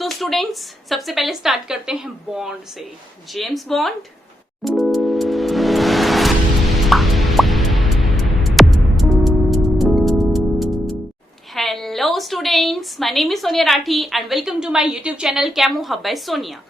तो स्टूडेंट्स सबसे पहले स्टार्ट करते हैं बॉन्ड से। James Bond. Hello students, my name is Sonia Rathi and welcome to my YouTube channel chemo hub by Sonia.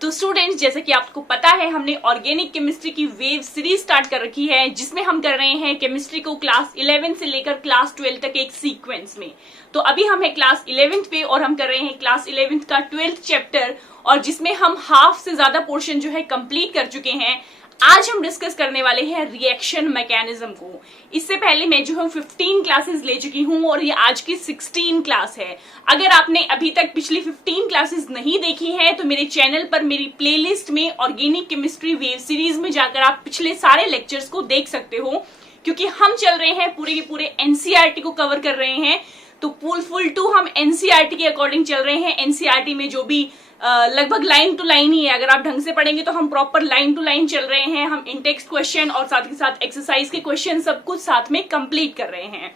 तो स्टूडेंट्स, जैसे कि आपको पता है, हमने ऑर्गेनिक केमिस्ट्री की वेव सीरीज स्टार्ट कर रखी है, जिसमें हम कर रहे हैं केमिस्ट्री को क्लास 11 से लेकर क्लास 12 तक एक सीक्वेंस में। तो अभी हम है क्लास 11th पे और हम कर रहे हैं क्लास 11th का 12th चैप्टर, और जिसमें हम हाफ से ज्यादा पोर्शन जो है कंप्लीट कर चुके हैं। आज हम डिस्कस करने वाले हैं रिएक्शन मैकेनिज्म को। इससे पहले मैं जो हूँ 15 क्लासेस ले चुकी हूँ और ये आज की 16 क्लास है। अगर आपने अभी तक पिछली 15 क्लासेस नहीं देखी हैं तो मेरे चैनल पर मेरी प्लेलिस्ट में ऑर्गेनिक केमिस्ट्री वेव सीरीज में जाकर आप पिछले सारे लेक्चर्स को देख सकते हो, क्योंकि हम चल रहे हैं पूरे के पूरे एनसीईआरटी को कवर कर रहे हैं। तो फुल टू हम एनसीईआरटी के अकॉर्डिंग चल रहे हैं। एनसीईआरटी में जो भी लगभग लाइन टू लाइन ही है, अगर आप ढंग से पढ़ेंगे तो हम प्रॉपर लाइन टू लाइन चल रहे हैं। हम इंटेक्स्ट क्वेश्चन और साथ ही साथ एक्सरसाइज के क्वेश्चन सब कुछ साथ में कंप्लीट कर रहे हैं।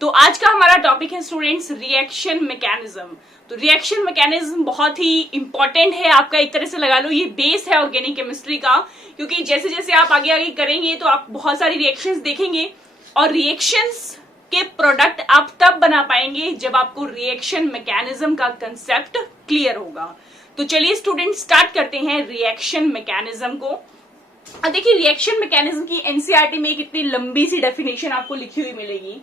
तो आज का हमारा टॉपिक है स्टूडेंट्स रिएक्शन मैकेनिज्म। तो रिएक्शन मैकेनिज्म बहुत ही इंपॉर्टेंट है, आपका एक तरह से लगा लो ये बेस है ऑर्गेनिक केमिस्ट्री का, क्योंकि जैसे जैसे आप आगे आगे करेंगे तो आप बहुत सारी रिएक्शंस देखेंगे और रिएक्शंस के प्रोडक्ट आप तब बना पाएंगे जब आपको रिएक्शन मैकेनिज्म का कंसेप्ट क्लियर होगा। तो चलिए स्टूडेंट स्टार्ट करते हैं रिएक्शन मैकेनिज्म को। अब देखिए, रिएक्शन मैकेनिज्म की एनसीईआरटी में कितनी लंबी सी डेफिनेशन आपको लिखी हुई मिलेगी।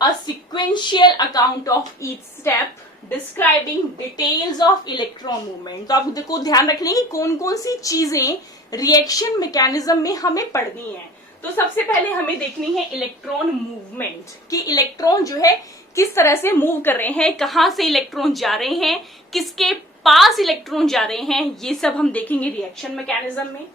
अ sequential account of each step describing details of electron movement. तो आपको ध्यान रखने की कौन कौन सी चीजें रिएक्शन मैकेनिज्म में हमें पढ़नी है। तो सबसे पहले हमें देखनी है इलेक्ट्रॉन मूवमेंट, कि इलेक्ट्रॉन जो है किस तरह से मूव कर रहे हैं, कहां से इलेक्ट्रॉन जा रहे हैं, किसके पास इलेक्ट्रॉन जा रहे हैं, ये सब हम देखेंगे रिएक्शन मैकेनिज्म में।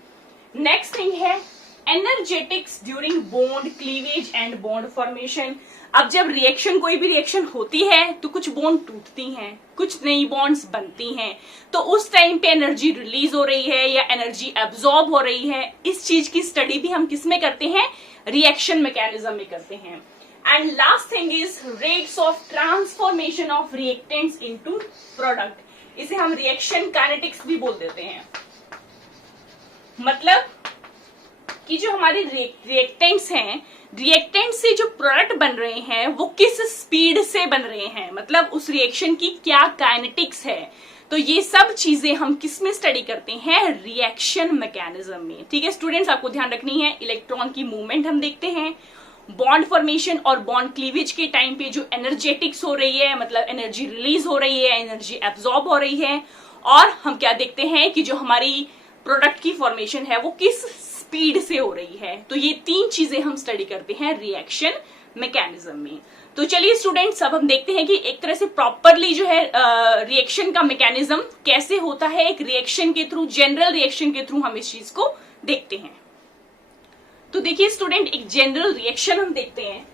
नेक्स्ट थिंग है energetics during bond cleavage and bond formation. अब जब रिएक्शन, कोई भी रिएक्शन होती है तो कुछ बॉन्ड टूटती हैं, कुछ नई बॉन्ड्स बनती हैं, तो उस टाइम पे एनर्जी रिलीज हो रही है या एनर्जी एब्जॉर्ब हो रही है, इस चीज की स्टडी भी हम किसमें करते हैं, रिएक्शन मैकेनिज्म में करते हैं। And last thing is rates of transformation of reactants into product. इसे हम रिएक्शन काइनेटिक्स भी बोल देते हैं। मतलब कि जो हमारे रिएक्टेंट्स हैं, रिएक्टेंट से जो प्रोडक्ट बन रहे हैं वो किस स्पीड से बन रहे हैं, मतलब उस रिएक्शन की क्या काइनेटिक्स है। तो ये सब चीजें हम किस में स्टडी करते हैं, रिएक्शन मैकेनिज्म में। ठीक है स्टूडेंट्स, आपको ध्यान रखनी है। इलेक्ट्रॉन की मूवमेंट हम देखते हैं, बॉन्ड फॉर्मेशन और बॉन्ड क्लीवेज के टाइम पे जो एनर्जेटिक्स हो रही है, मतलब एनर्जी रिलीज हो रही है, एनर्जी एब्जॉर्ब हो रही है, और हम क्या देखते हैं कि जो हमारी प्रोडक्ट की फॉर्मेशन है वो किस स्पीड से हो रही है। तो ये तीन चीजें हम स्टडी करते हैं रिएक्शन मैकेनिज्म में। तो चलिए स्टूडेंट्स, अब हम देखते हैं कि एक तरह से प्रॉपरली जो है रिएक्शन का मैकेनिज्म कैसे होता है। एक रिएक्शन के थ्रू, जनरल रिएक्शन के थ्रू हम इस चीज को देखते हैं। तो देखिए स्टूडेंट, एक जनरल रिएक्शन हम देखते हैं।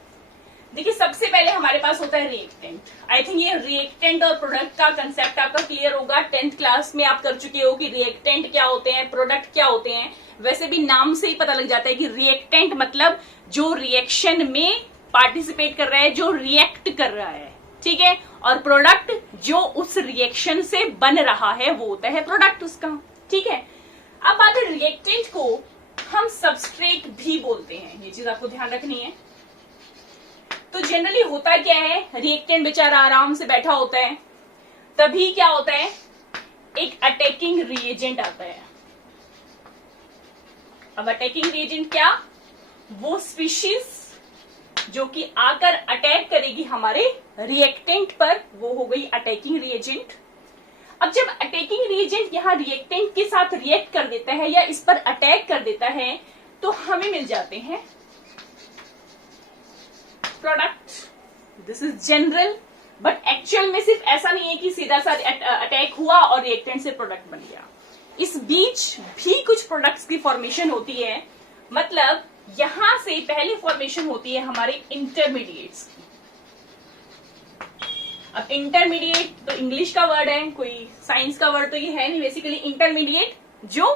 देखिए सबसे पहले हमारे पास होता है रिएक्टेंट। आई थिंक ये रिएक्टेंट और प्रोडक्ट का कंसेप्ट आपका क्लियर होगा। 10th क्लास में आप कर चुके हो कि रिएक्टेंट क्या होते हैं, प्रोडक्ट क्या होते हैं। वैसे भी नाम से ही पता लग जाता है कि रिएक्टेंट मतलब जो रिएक्शन में पार्टिसिपेट कर रहा है, जो रिएक्ट कर रहा है, ठीक है। और प्रोडक्ट जो उस रिएक्शन से बन रहा है वो होता है प्रोडक्ट उसका, ठीक है। अब बात है रिएक्टेंट को हम सबस्ट्रेट भी बोलते हैं, ये चीज आपको ध्यान रखनी है। तो जनरली होता क्या है, रिएक्टेंट बेचारा आराम से बैठा होता है, तभी क्या होता है, एक अटैकिंग रिएजेंट आता है। अब अटैकिंग रिएजेंट क्या, वो स्पीशीज जो कि आकर अटैक करेगी हमारे रिएक्टेंट पर, वो हो गई अटैकिंग रिएजेंट। अब जब अटैकिंग रिएजेंट यहाँ रिएक्टेंट के साथ रिएक्ट कर देता है या इस पर अटैक कर देता है, तो हमें मिल जाते हैं product. This is general, but actual में सिर्फ ऐसा नहीं है कि सीधा सा अटैक हुआ और रिएक्टेंट से प्रोडक्ट बन गया। इस बीच भी कुछ प्रोडक्ट्स की फॉर्मेशन होती है। मतलब यहां से पहली फॉर्मेशन होती है हमारे इंटरमीडिएट्स की। अब इंटरमीडिएट तो इंग्लिश का वर्ड है, कोई साइंस का वर्ड तो ये है नहीं। बेसिकली इंटरमीडिएट जो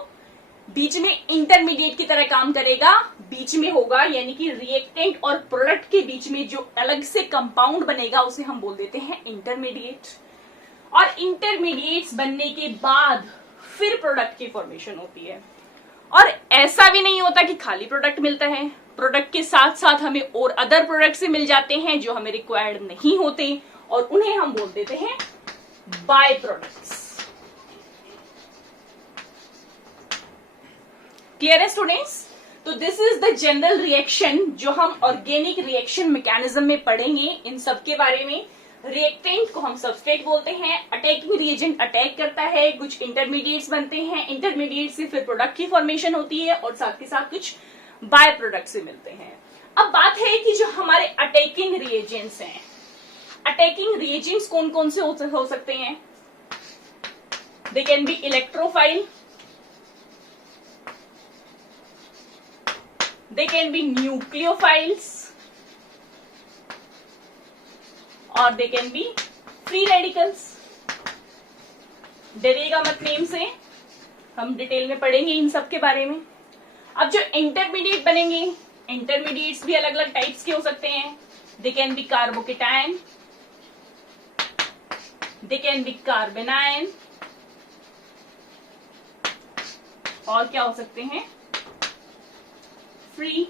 बीच में इंटरमीडिएट की तरह काम करेगा, बीच में होगा, यानी कि रिएक्टेंट और प्रोडक्ट के बीच में जो अलग से कंपाउंड बनेगा उसे हम बोल देते हैं इंटरमीडिएट। और इंटरमीडिएट्स बनने के बाद फिर प्रोडक्ट की फॉर्मेशन होती है। और ऐसा भी नहीं होता कि खाली प्रोडक्ट मिलता है, प्रोडक्ट के साथ साथ हमें और अदर प्रोडक्ट से मिल जाते हैं जो हमें रिक्वायर्ड नहीं होते, और उन्हें हम बोल देते हैं बाय प्रोडक्ट्स। क्लियर है स्टूडेंट्स? तो this is the general reaction जो हम ऑर्गेनिक रिएक्शन मैकेनिज्म में पढ़ेंगे। इन सब के बारे में, रिएक्टेंट को हम सबस्ट्रेट बोलते हैं, अटैकिंग रिएजेंट अटैक करता है, कुछ इंटरमीडिएट्स बनते हैं, इंटरमीडिएट से फिर प्रोडक्ट की फॉर्मेशन होती है, और साथ के साथ कुछ बाय प्रोडक्ट से मिलते हैं। अब बात है कि जो हमारे अटैकिंग रिएजेंट्स हैं, अटैकिंग रिएजेंट्स कौन कौन से हो सकते हैं? They can B electrophile, they can be nucleophiles, or they can be free radicals। डरिएगा मत नेम से, हम डिटेल में पढ़ेंगे इन सब के बारे में। अब जो इंटरमीडिएट बनेंगे, इंटरमीडिएट्स भी अलग अलग टाइप्स के हो सकते हैं। They can be carbocation, they can be carbanion, और क्या हो सकते हैं? Free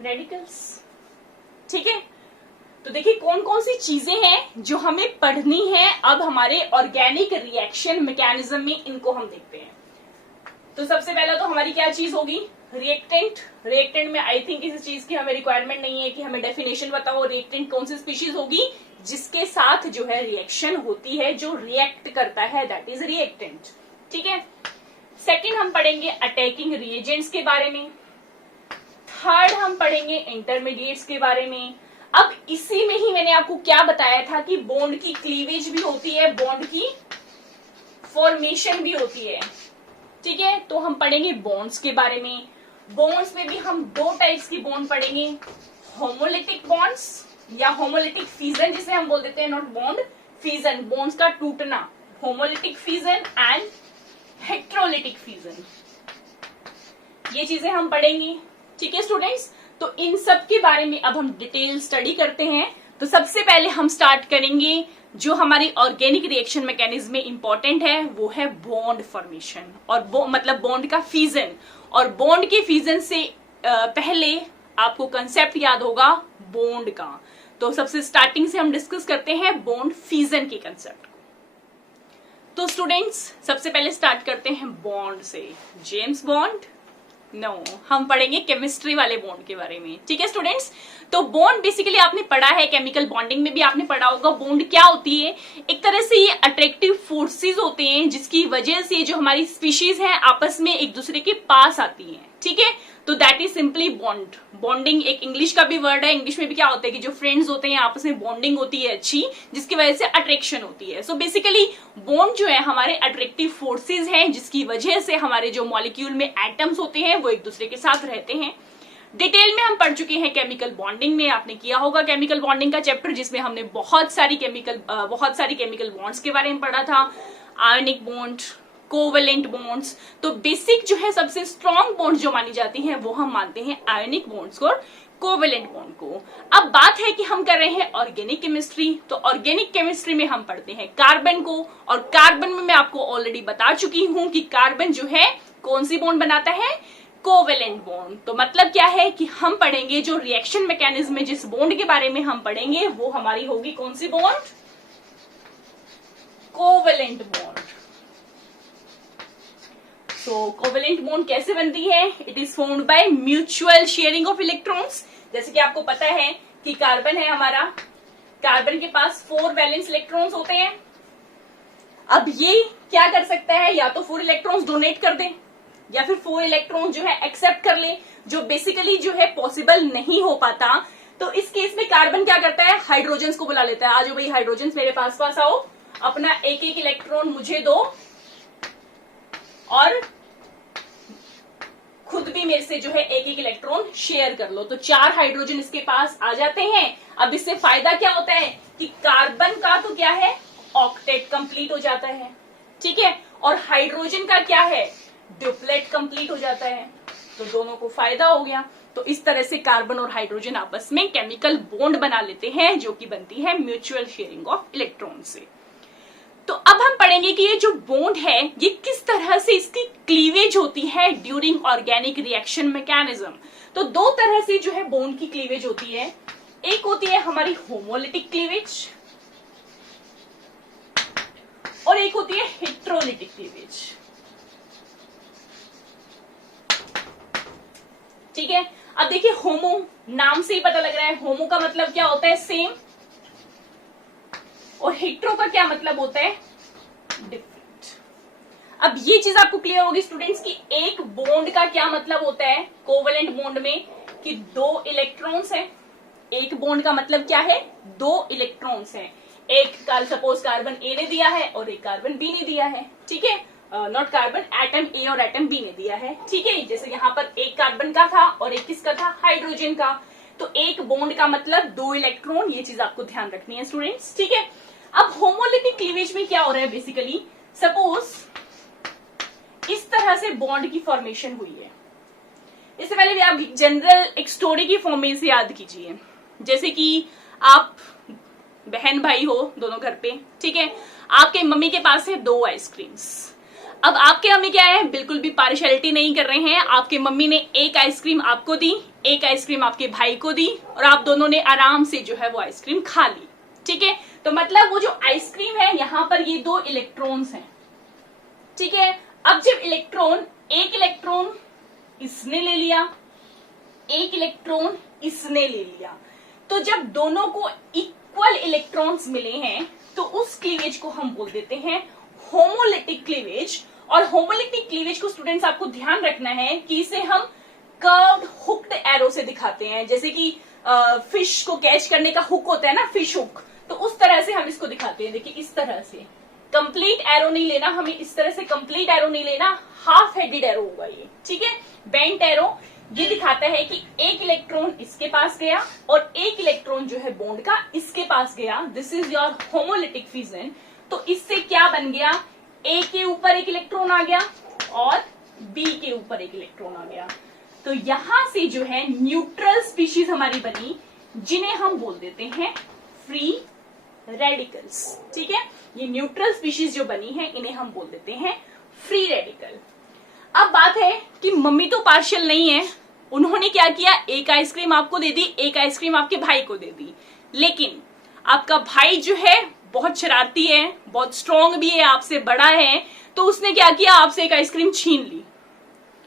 radicals. ठीक है, तो देखिए कौन कौन सी चीजें हैं जो हमें पढ़नी है अब हमारे ऑर्गेनिक रिएक्शन मैकेनिज्म में, इनको हम देखते हैं। तो सबसे पहला तो हमारी क्या चीज होगी? रिएक्टेंट। रिएक्टेंट में आई थिंक किसी चीज की हमें रिक्वायरमेंट नहीं है कि हमें डेफिनेशन बताओ रिएक्टेंट कौन सी स्पीशीज होगी जिसके साथ जो है रिएक्शन होती है, जो रिएक्ट करता है, दैट इज रिएक्टेंट। ठीक है, सेकेंड हम पढ़ेंगे अटैकिंग रिएजेंट्स के बारे में, थर्ड हम पढ़ेंगे इंटरमीडिएट्स के बारे में। अब इसी में ही मैंने आपको क्या बताया था कि बॉन्ड की क्लीवेज भी होती है, बॉन्ड की फॉर्मेशन भी होती है। ठीक है, तो हम पढ़ेंगे बॉन्ड्स के बारे में। बॉन्ड्स में भी हम दो टाइप्स की बॉन्ड पढ़ेंगे, होमोलिटिक बॉन्ड्स या होमोलिटिक फीजन जिसे हम बोल देते हैं, नॉट बॉन्ड, फीजन, बॉन्ड्स का टूटना, homolytic fission and heterolytic fusion, ये चीजें हम पढ़ेंगे। ठीक है स्टूडेंट्स, तो इन सब के बारे में अब हम डिटेल स्टडी करते हैं। तो सबसे पहले हम स्टार्ट करेंगे जो हमारी ऑर्गेनिक रिएक्शन मैकेनिज्म में इंपॉर्टेंट है, वो है बॉन्ड फॉर्मेशन, और मतलब बॉन्ड का फ्यूजन। और बॉन्ड के फ्यूजन से पहले आपको कंसेप्ट याद होगा बॉन्ड का। तो सबसे स्टार्टिंग से हम डिस्कस करते हैं बॉन्ड फ्यूजन के कंसेप्ट। तो स्टूडेंट्स सबसे पहले स्टार्ट करते हैं बॉन्ड से। James bond? नो, हम पढ़ेंगे केमिस्ट्री वाले बॉन्ड के बारे में। ठीक है स्टूडेंट्स, तो बॉन्ड बेसिकली आपने पढ़ा है, केमिकल बॉन्डिंग में भी आपने पढ़ा होगा। बॉन्ड क्या होती है? एक तरह से ये अट्रैक्टिव फोर्सेस होते हैं जिसकी वजह से जो हमारी स्पीशीज हैं आपस में एक दूसरे के पास आती हैं। ठीक है, तो that is simply bond. Bonding एक इंग्लिश का भी वर्ड है, इंग्लिश में भी क्या होता है कि जो फ्रेंड्स होते हैं आपस में बॉन्डिंग होती है अच्छी, जिसकी वजह से अट्रैक्शन होती है। सो बेसिकली बॉन्ड जो है हमारे अट्रैक्टिव फोर्सेस हैं जिसकी वजह से हमारे जो मॉलिक्यूल में एटम्स होते हैं वो एक दूसरे के साथ रहते हैं। डिटेल में हम पढ़ चुके हैं केमिकल बॉन्डिंग में, आपने किया होगा केमिकल बॉन्डिंग का चैप्टर जिसमें हमने बहुत सारी केमिकल बॉन्ड्स के बारे में पढ़ा था, आयनिक बॉन्ड, कोवेलेंट बॉन्ड्स। तो बेसिक जो है सबसे स्ट्रॉन्ग बॉन्ड जो मानी जाती हैं वो हम मानते हैं आयनिक बॉन्ड्स को और कोवेलेंट बॉन्ड को। अब बात है कि हम कर रहे हैं ऑर्गेनिक केमिस्ट्री, तो ऑर्गेनिक केमिस्ट्री में हम पढ़ते हैं कार्बन को, और कार्बन में मैं आपको ऑलरेडी बता चुकी हूं कि कार्बन जो है कौन सी बॉन्ड बनाता है? Covalent bond. तो मतलब क्या है कि हम पढ़ेंगे जो रिएक्शन मैकेनिज्म में जिस बॉन्ड के बारे में हम पढ़ेंगे वो हमारी होगी कौन सी बॉन्ड? Covalent bond. तो कोवेलेंट बॉन्ड कैसे बनती है? It is formed by mutual sharing of electrons. जैसे कि आपको पता है कि कार्बन है हमारा, कार्बन के पास 4 वैलेंस इलेक्ट्रॉन्स होते हैं। अब ये क्या कर सकता है? या तो 4 इलेक्ट्रॉन्स डोनेट कर दे या फिर 4 इलेक्ट्रॉन जो है एक्सेप्ट कर ले, जो बेसिकली जो है पॉसिबल नहीं हो पाता। तो इस केस में कार्बन क्या करता है? हाइड्रोजन्स को बुला लेता है, आ जाओ भाई हाइड्रोजन्स मेरे पास आओ, अपना एक एक इलेक्ट्रॉन मुझे दो और खुद भी मेरे से जो है एक एक इलेक्ट्रॉन शेयर कर लो। तो 4 हाइड्रोजन इसके पास आ जाते हैं। अब इससे फायदा क्या होता है कि कार्बन का तो क्या है? ऑक्टेट कंप्लीट हो जाता है, ठीक है, और हाइड्रोजन का क्या है? ड्यूप्लेट कंप्लीट हो जाता है। तो दोनों को फायदा हो गया। तो इस तरह से कार्बन और हाइड्रोजन आपस में केमिकल बॉन्ड बना लेते हैं जो कि बनती है म्यूचुअल शेयरिंग ऑफ इलेक्ट्रॉन से। पढ़ेंगे कि ये जो बॉन्ड है ये किस तरह से इसकी क्लीवेज होती है ड्यूरिंग ऑर्गेनिक रिएक्शन मैकेनिज्म। तो दो तरह से जो है बॉन्ड की क्लीवेज होती है, एक होती है हमारी होमोलिटिक क्लीवेज और एक होती है हेट्रोलिटिक क्लीवेज। ठीक है, अब देखिए होमो नाम से ही पता लग रहा है, होमो का मतलब क्या होता है सेम, और हेट्रो का क्या मतलब होता है डिफरेंट। अब ये चीज आपको क्लियर होगी स्टूडेंट्स कि एक बॉन्ड का क्या मतलब होता है कोवेलेंट बॉन्ड में, कि दो इलेक्ट्रॉन्स हैं। एक बॉन्ड का मतलब क्या है, दो इलेक्ट्रॉन्स हैं, एक सपोज कार्बन ए ने दिया है और एक कार्बन बी ने दिया है। ठीक है, नॉट कार्बन, एटम ए और एटम बी ने दिया है। ठीक है, जैसे यहाँ पर एक कार्बन का था और एक किसका था, हाइड्रोजन का। तो एक बॉन्ड का मतलब दो इलेक्ट्रॉन, ये चीज आपको ध्यान रखनी है स्टूडेंट्स। ठीक है, अब होमोलिटिक क्लीवेज में क्या हो रहा है, बेसिकली सपोज इस तरह से बॉन्ड की फॉर्मेशन हुई है। इससे पहले भी आप जनरल एक स्टोरी की फॉर्म में इसे याद कीजिए, जैसे कि आप बहन भाई हो दोनों घर पे। ठीक है, आपके मम्मी के पास है दो आइसक्रीम्स। अब आपके मम्मी क्या है, बिल्कुल भी पार्शियलिटी नहीं कर रहे हैं, आपके मम्मी ने एक आइसक्रीम आपको दी, एक आइसक्रीम आपके भाई को दी, और आप दोनों ने आराम से जो है वो आइसक्रीम खा ली। ठीक है, तो मतलब वो जो आइसक्रीम है यहाँ पर ये दो इलेक्ट्रॉन्स हैं। ठीक है, अब जब एक इलेक्ट्रॉन इसने ले लिया, एक इलेक्ट्रॉन इसने ले लिया, तो जब दोनों को इक्वल इलेक्ट्रॉन्स मिले हैं तो उस क्लीवेज को हम बोल देते हैं होमोलिटिक क्लीवेज। और होमोलिटिक क्लीवेज को स्टूडेंट्स आपको ध्यान रखना है कि इसे हम कर्व्ड हुक्ड एरो से दिखाते हैं, जैसे कि फिश को कैच करने का हुक होता है ना, फिश हुक, तो उस तरह से हम इसको दिखाते हैं। देखिए इस तरह से, कंप्लीट एरो नहीं लेना हमें, इस तरह से कंप्लीट एरो नहीं लेना, हाफ हेडेड एरो होगा ये। ठीक है, बेंट एरो ये दिखाता है कि एक इलेक्ट्रॉन इसके पास गया और एक इलेक्ट्रॉन जो है बॉन्ड का इसके पास गया। This is your homolytic fission. तो इससे क्या बन गया, ए के ऊपर एक इलेक्ट्रॉन आ गया और बी के ऊपर एक इलेक्ट्रॉन आ गया। तो यहां से जो है न्यूट्रल स्पीशीज हमारी बनी, जिन्हें हम बोल देते हैं फ्री रेडिकल्स। ठीक है, ये न्यूट्रल स्पीशीज जो बनी है इन्हें हम बोल देते हैं फ्री रेडिकल। अब बात है कि मम्मी तो पार्शियल नहीं है, उन्होंने क्या किया, एक आइसक्रीम आपको दे दी, एक आइसक्रीम आपके भाई को दे दी, लेकिन आपका भाई जो है बहुत शरारती है, बहुत स्ट्रांग भी है, आपसे बड़ा है, तो उसने क्या किया, आपसे एक आइसक्रीम छीन ली।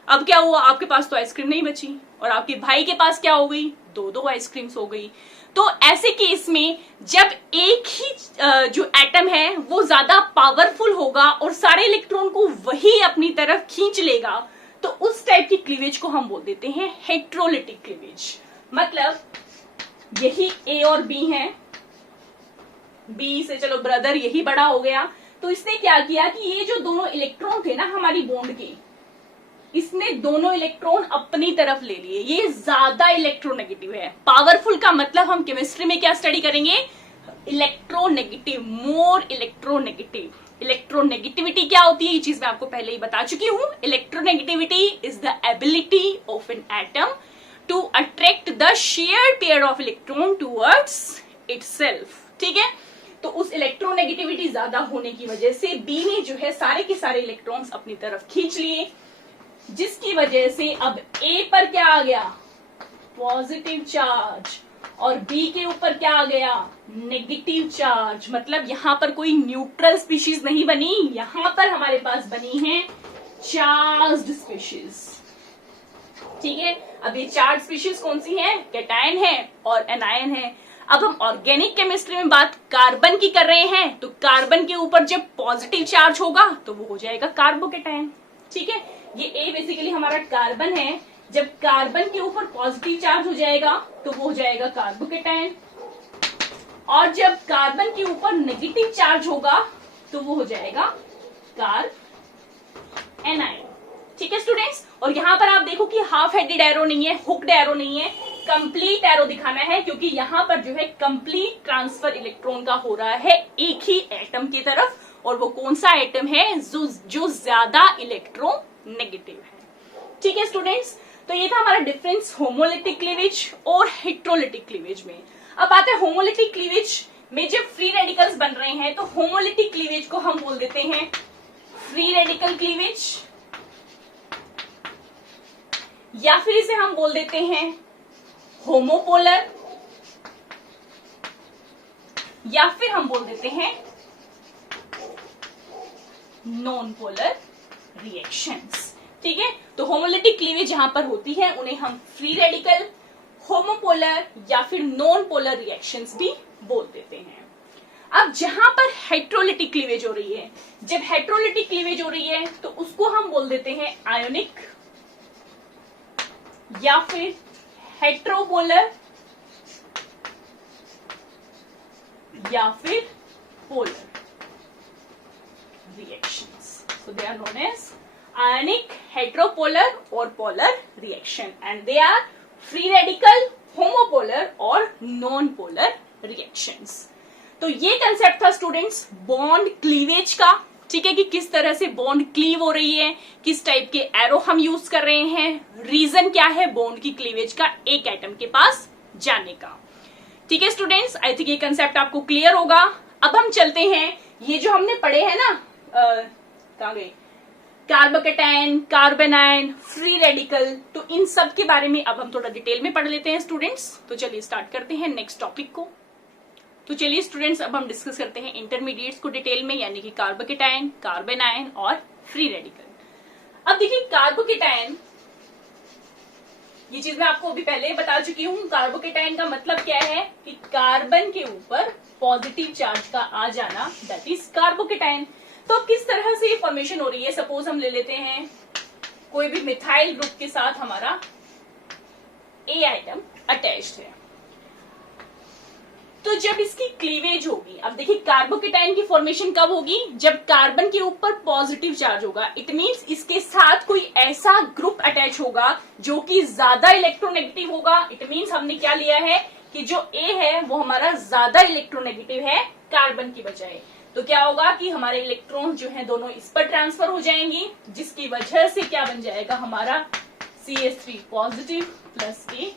अब क्या हुआ, आपके पास तो आइसक्रीम नहीं बची और आपके भाई के पास क्या हो गई, दो दो आइसक्रीम्स हो गई। तो ऐसे केस में जब एक ही जो एटम है वो ज्यादा पावरफुल होगा और सारे इलेक्ट्रॉन को वही अपनी तरफ खींच लेगा, तो उस टाइप की क्लीवेज को हम बोल देते हैं हेट्रोलिटिक क्लीवेज। मतलब यही ए और बी हैं, बी से चलो ब्रदर यही बड़ा हो गया, तो इसने क्या किया कि ये जो दोनों इलेक्ट्रॉन थे ना हमारी बॉन्ड के, इसने दोनों इलेक्ट्रॉन अपनी तरफ ले लिए। ये ज्यादा इलेक्ट्रोनेगेटिव है। पावरफुल का मतलब हम केमिस्ट्री में क्या स्टडी करेंगे, इलेक्ट्रोनेगेटिव, मोर इलेक्ट्रोनेगेटिव। इलेक्ट्रोनेगेटिविटी क्या होती है ये चीज मैं आपको पहले ही बता चुकी हूं। Electronegativity is the ability of an atom to attract the shared pair of electron towards itself. ठीक है, तो उस इलेक्ट्रोनेगेटिविटी ज्यादा होने की वजह से बी ने जो है सारे के सारे इलेक्ट्रॉन्स अपनी तरफ खींच लिए, जिसकी वजह से अब ए पर क्या आ गया, पॉजिटिव चार्ज, और बी के ऊपर क्या आ गया, नेगेटिव चार्ज। मतलब यहां पर कोई न्यूट्रल स्पीशीज नहीं बनी, यहां पर हमारे पास बनी है चार्ज्ड स्पीशीज। ठीक है, अब ये चार्ज स्पीशीज कौन सी है, कैटायन है और एनायन है। अब हम ऑर्गेनिक केमिस्ट्री में बात कार्बन की कर रहे हैं, तो कार्बन के ऊपर जब पॉजिटिव चार्ज होगा तो वो हो जाएगा कार्बोकेटायन। ठीक है, ये ए बेसिकली हमारा कार्बन है, जब कार्बन के ऊपर पॉजिटिव चार्ज हो जाएगा तो वो हो जाएगा कार्बोकेटायन, और जब कार्बन के ऊपर नेगेटिव चार्ज होगा तो वो हो जाएगा कार्ब एनायन। ठीक है स्टूडेंट्स, और यहां पर आप देखो कि हाफ हेडेड एरो नहीं है, हुक्ड एरो नहीं है, कंप्लीट एरो दिखाना है, क्योंकि यहां पर जो है कंप्लीट ट्रांसफर इलेक्ट्रॉन का हो रहा है एक ही एटम की तरफ, और वो कौन सा एटम है जो ज्यादा इलेक्ट्रोनेगेटिव है। ठीक है स्टूडेंट्स, तो ये था हमारा डिफरेंस होमोलिटिक क्लीवेज और हेट्रोलिटिक क्लीवेज में। अब आता है होमोलिटिक क्लीवेज में जब फ्री रेडिकल्स बन रहे हैं तो होमोलिटिक क्लीवेज को हम बोल देते हैं फ्री रेडिकल क्लीवेज, या फिर इसे हम बोल देते हैं होमोपोलर, या फिर हम बोल देते हैं नॉन पोलर रिएक्शंस। ठीक है, तो होमोलिटिक क्लीवेज जहां पर होती है उन्हें हम फ्री रेडिकल, होमोपोलर या फिर नॉन पोलर रिएक्शंस भी बोल देते हैं। अब जहां पर हेट्रोलिटिक क्लीवेज हो रही है, जब हेट्रोलिटिक क्लीवेज हो रही है तो उसको हम बोल देते हैं आयोनिक या फिर हेट्रोपोलर या फिर polar reactions. So they are known as ionic, heteropolar or polar reaction, and they are free radical, homopolar और non-polar reactions. तो ये कंसेप्ट था स्टूडेंट्स बॉन्ड क्लीवेज का। ठीक है, कि किस तरह से बॉन्ड क्लीव हो रही है, किस टाइप के एरो हम यूज कर रहे हैं, रीजन क्या है बॉन्ड की क्लीवेज का एक एटम के पास जाने का। ठीक है स्टूडेंट्स, आई थिंक ये कंसेप्ट आपको क्लियर होगा। अब हम चलते हैं, ये जो हमने पढ़े हैं ना, कहां गए, कार्बोकेटायन, कार्बेनायन, फ्री रेडिकल, तो इन सब के बारे में अब हम थोड़ा डिटेल में पढ़ लेते हैं स्टूडेंट्स। तो चलिए स्टार्ट करते हैं नेक्स्ट टॉपिक को। तो चलिए स्टूडेंट्स अब हम डिस्कस करते हैं इंटरमीडिएट्स को डिटेल में, यानी कि कार्बोकेटायन, कार्बेनायन और फ्री रेडिकल। अब देखिए कार्बोकेटायन, ये चीज मैं आपको अभी पहले ही बता चुकी हूँ। कार्बोकेटायन का मतलब क्या है कि कार्बन के ऊपर पॉजिटिव चार्ज का आ जाना, दैट इज कार्बोकेटायन। तो अब किस तरह से ये फॉर्मेशन हो रही है, सपोज हम ले लेते हैं कोई भी मिथाइल ग्रुप के साथ हमारा ए आइटम अटैच्ड है, तो जब इसकी क्लीवेज होगी, अब देखिए कार्बोकेटायन की फॉर्मेशन कब होगी, जब कार्बन के ऊपर पॉजिटिव चार्ज होगा। इट मींस इसके साथ कोई ऐसा ग्रुप अटैच होगा जो कि ज्यादा इलेक्ट्रोनेगेटिव होगा। इट मींस हमने क्या लिया है कि जो ए है वो हमारा ज्यादा इलेक्ट्रोनेगेटिव है कार्बन की बजाय। तो क्या होगा कि हमारे इलेक्ट्रॉन जो है दोनों इस पर ट्रांसफर हो जाएंगी, जिसकी वजह से क्या बन जाएगा हमारा CH3 positive plus A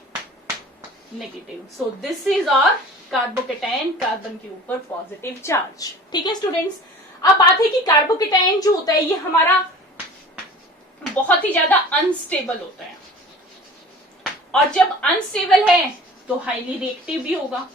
negative. So this is और कार्बोकेटायन, कार्बन के ऊपर पॉजिटिव चार्ज। ठीक है स्टूडेंट्स, अब बात है कि कार्बोकेटायन जो होता है ये हमारा बहुत ही ज्यादा अनस्टेबल होता है, और जब अनस्टेबल है तो हाईली रिएक्टिव भी होगा।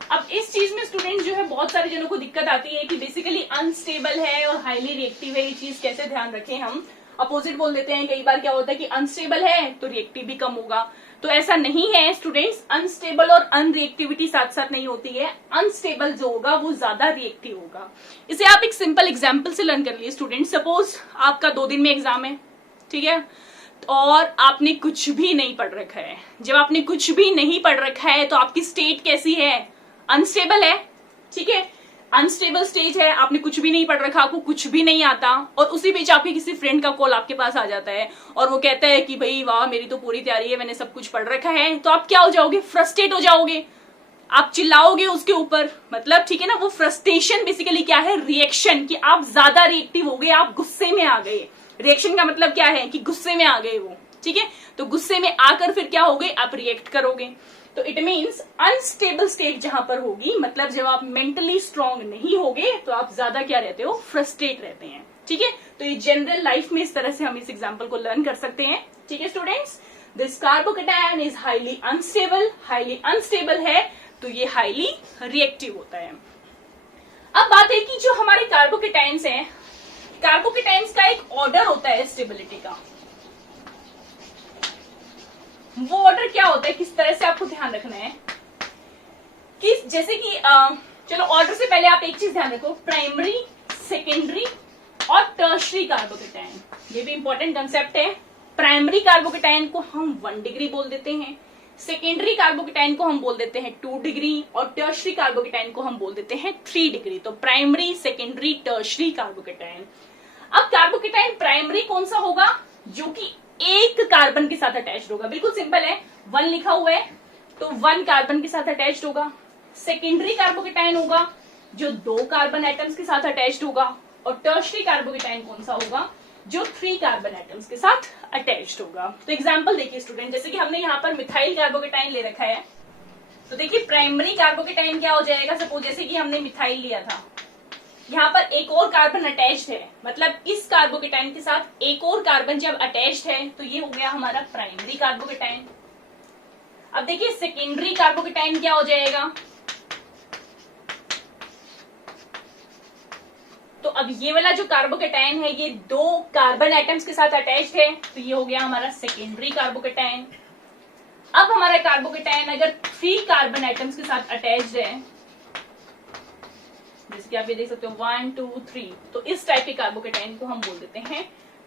अब इस चीज में स्टूडेंट जो है बहुत सारे जनों को दिक्कत आती है कि बेसिकली अनस्टेबल है और हाईली रिएक्टिव है, ये चीज कैसे ध्यान रखें, हम अपोजिट बोल देते हैं। कई बार क्या होता है कि अनस्टेबल है तो रिएक्टिव भी कम होगा, तो ऐसा नहीं है स्टूडेंट्स। अनस्टेबल और अनरिएक्टिविटी साथ साथ नहीं होती है, अनस्टेबल जो होगा वो ज्यादा रिएक्टिव होगा। इसे आप एक सिंपल एग्जाम्पल से लर्न कर लिए स्टूडेंट। सपोज आपका 2 दिन में एग्जाम है, ठीक है, और आपने कुछ भी नहीं पढ़ रखा है। जब आपने कुछ भी नहीं पढ़ रखा है तो आपकी स्टेट कैसी है, अनस्टेबल है। ठीक है, अनस्टेबल स्टेज है, आपने कुछ भी नहीं पढ़ रखा, आपको कुछ भी नहीं आता, और उसी बीच आपके किसी फ्रेंड का कॉल आपके पास आ जाता है और वो कहता है कि भाई वाह मेरी तो पूरी तैयारी है, मैंने सब कुछ पढ़ रखा है, तो आप क्या हो जाओगे, फ्रस्ट्रेट हो जाओगे, आप चिल्लाओगे उसके ऊपर। मतलब ठीक है ना, वो फ्रस्ट्रेशन बेसिकली क्या है, रिएक्शन, कि आप ज्यादा रिएक्टिव हो गए, आप गुस्से में आ गए। रिएक्शन का मतलब क्या है कि गुस्से में आ गए वो। ठीक है, तो गुस्से में आकर फिर क्या हो गए, आप रिएक्ट करोगे। तो इट मीन्स अनस्टेबल स्टेट जहां पर होगी, मतलब जब आप मेंटली स्ट्रांग नहीं होगे तो आप ज्यादा क्या रहते हो, फ्रस्ट्रेट रहते हैं। ठीक है, तो ये जनरल लाइफ में इस तरह से हम इस एग्जांपल को लर्न कर सकते हैं। ठीक है students, this carbocation is highly unstable, highly unstable है तो ये हाईली रिएक्टिव होता है। अब बात है कि जो हमारे कार्बोकेटायंस हैं, कार्बोकेटायंस का एक ऑर्डर होता है स्टेबिलिटी का। वो ऑर्डर क्या होता है, किस तरह से आपको ध्यान रखना है कि जैसे कि चलो ऑर्डर से पहले आप एक चीज ध्यान रखो, प्राइमरी, सेकेंडरी और टर्शरी कार्बोकेटायन, ये भी इंपॉर्टेंट कंसेप्ट है। प्राइमरी कार्बोकेटायन को हम 1 डिग्री बोल देते हैं, सेकेंडरी कार्बोकेटायन को हम बोल देते हैं 2 डिग्री, और टर्शरी कार्बोकेटायन को हम बोल देते हैं 3 डिग्री। तो प्राइमरी, सेकेंडरी, टर्शरी कार्बोकेटायन। अब कार्बोकेटायन प्राइमरी कौन सा होगा, जो कि एक कार्बन के साथ अटैच्ड होगा। बिल्कुल सिंपल है, 1 लिखा हुआ है तो 1 कार्बन के साथ अटैच्ड होगा। सेकेंडरी कार्बोकेटायन होगा जो 2 कार्बन एटम्स के साथ अटैच्ड होगा, और टर्शरी कार्बोकेटायन कौन सा होगा, जो 3 कार्बन एटम्स के साथ अटैच्ड होगा। तो एग्जांपल देखिए स्टूडेंट, जैसे कि हमने यहाँ पर मिथाइल कार्बोकेटायन ले रखा है, तो देखिए प्राइमरी कार्बोकेटाइन क्या हो जाएगा, सपोज जैसे कि हमने मिथाइल लिया था, यहाँ पर एक और कार्बन अटैच्ड है, मतलब इस कार्बोकेटाइन के साथ एक और कार्बन जब अटैच्ड है तो ये हो गया हमारा प्राइमरी कार्बोकेटाइन। अब देखिए सेकेंडरी कार्बोकेटाइन क्या हो जाएगा, तो अब ये वाला जो कार्बोकेटाइन है ये दो कार्बन एटम्स के साथ अटैच्ड है, तो ये हो गया हमारा सेकेंडरी कार्बोकेटाइन। अब हमारा कार्बोकेटाइन अगर 3 कार्बन एटम्स के साथ अटैच्ड है, जैसे कि आप ये देख सकते हो 1 2 3, तो इस टाइप के कार्बोकेटाइन को हम बोल देते हैं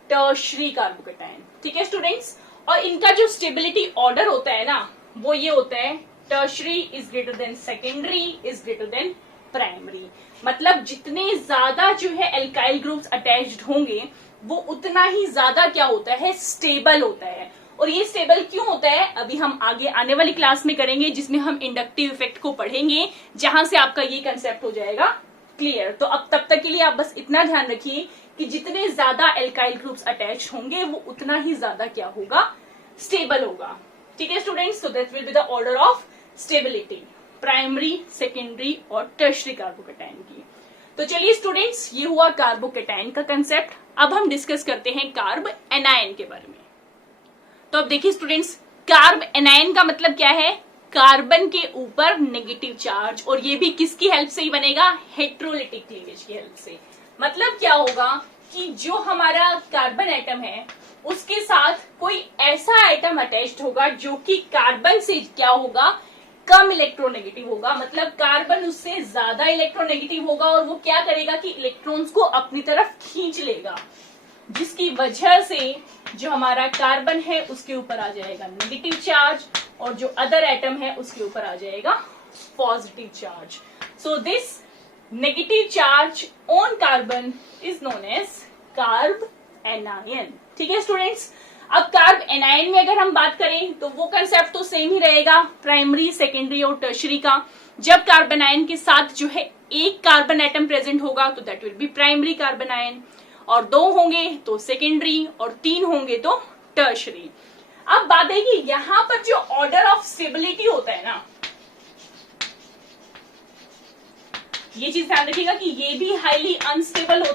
टर्शरी कार्बोकेटाइन। ठीक है स्टूडेंट्स, और इनका जो स्टेबिलिटी ऑर्डर होता है ना, वो ये होता है tertiary is greater than secondary is greater than primary. मतलब जितने ज्यादा जो है एल्काइल ग्रुप्स अटैच्ड होंगे वो उतना ही ज्यादा क्या होता है, स्टेबल होता है। और ये स्टेबल क्यों होता है अभी हम आगे आने वाली क्लास में करेंगे, जिसमें हम इंडक्टिव इफेक्ट को पढ़ेंगे, जहां से आपका ये कंसेप्ट हो जाएगा क्लियर। तो अब तब तक के लिए आप बस इतना ध्यान रखिए कि जितने ज्यादा एल्काइल ग्रुप्स अटैच होंगे वो उतना ही ज्यादा क्या होगा, स्टेबल होगा। ठीक है students, so that will be the order of stability, primary, secondary और टर्शरी कार्बोकेटाइन की। तो चलिए स्टूडेंट्स, ये हुआ कार्बोकेटाइन का कंसेप्ट। अब हम डिस्कस करते हैं कार्ब एनायन के बारे में। तो अब देखिए स्टूडेंट्स, कार्ब एनायन का मतलब क्या है, कार्बन के ऊपर नेगेटिव चार्ज, और ये भी किसकी हेल्प से ही बनेगा, हेट्रोलिटिक क्लीवेज की हेल्प से। मतलब क्या होगा कि जो हमारा कार्बन एटम है उसके साथ कोई ऐसा एटम अटैच्ड होगा जो कि कार्बन से क्या होगा, कम इलेक्ट्रोनेगेटिव होगा। मतलब कार्बन उससे ज्यादा इलेक्ट्रोनेगेटिव होगा और वो क्या करेगा कि इलेक्ट्रॉन्स को अपनी तरफ खींच लेगा, जिसकी वजह से जो हमारा कार्बन है उसके ऊपर आ जाएगा नेगेटिव चार्ज और जो अदर एटम है उसके ऊपर आ जाएगा positive charge. So this negative charge on carbon is known as carb anion. ठीक है स्टूडेंट्स, अब कार्ब एनायन में अगर हम बात करें तो वो कंसेप्ट तो सेम ही रहेगा, प्राइमरी, सेकेंडरी और टर्शरी का। जब कार्बन आयन के साथ जो है एक कार्बन एटम प्रेजेंट होगा तो that will be primary carbon ion, और 2 होंगे तो सेकेंडरी, और 3 होंगे तो टर्शरी। अब बात है कि यहां पर जो ऑर्डर ऑफ स्टेबिलिटी होता है ना, ये चीज ध्यान रखिएगा कि ये भी हाईली अनस्टेबल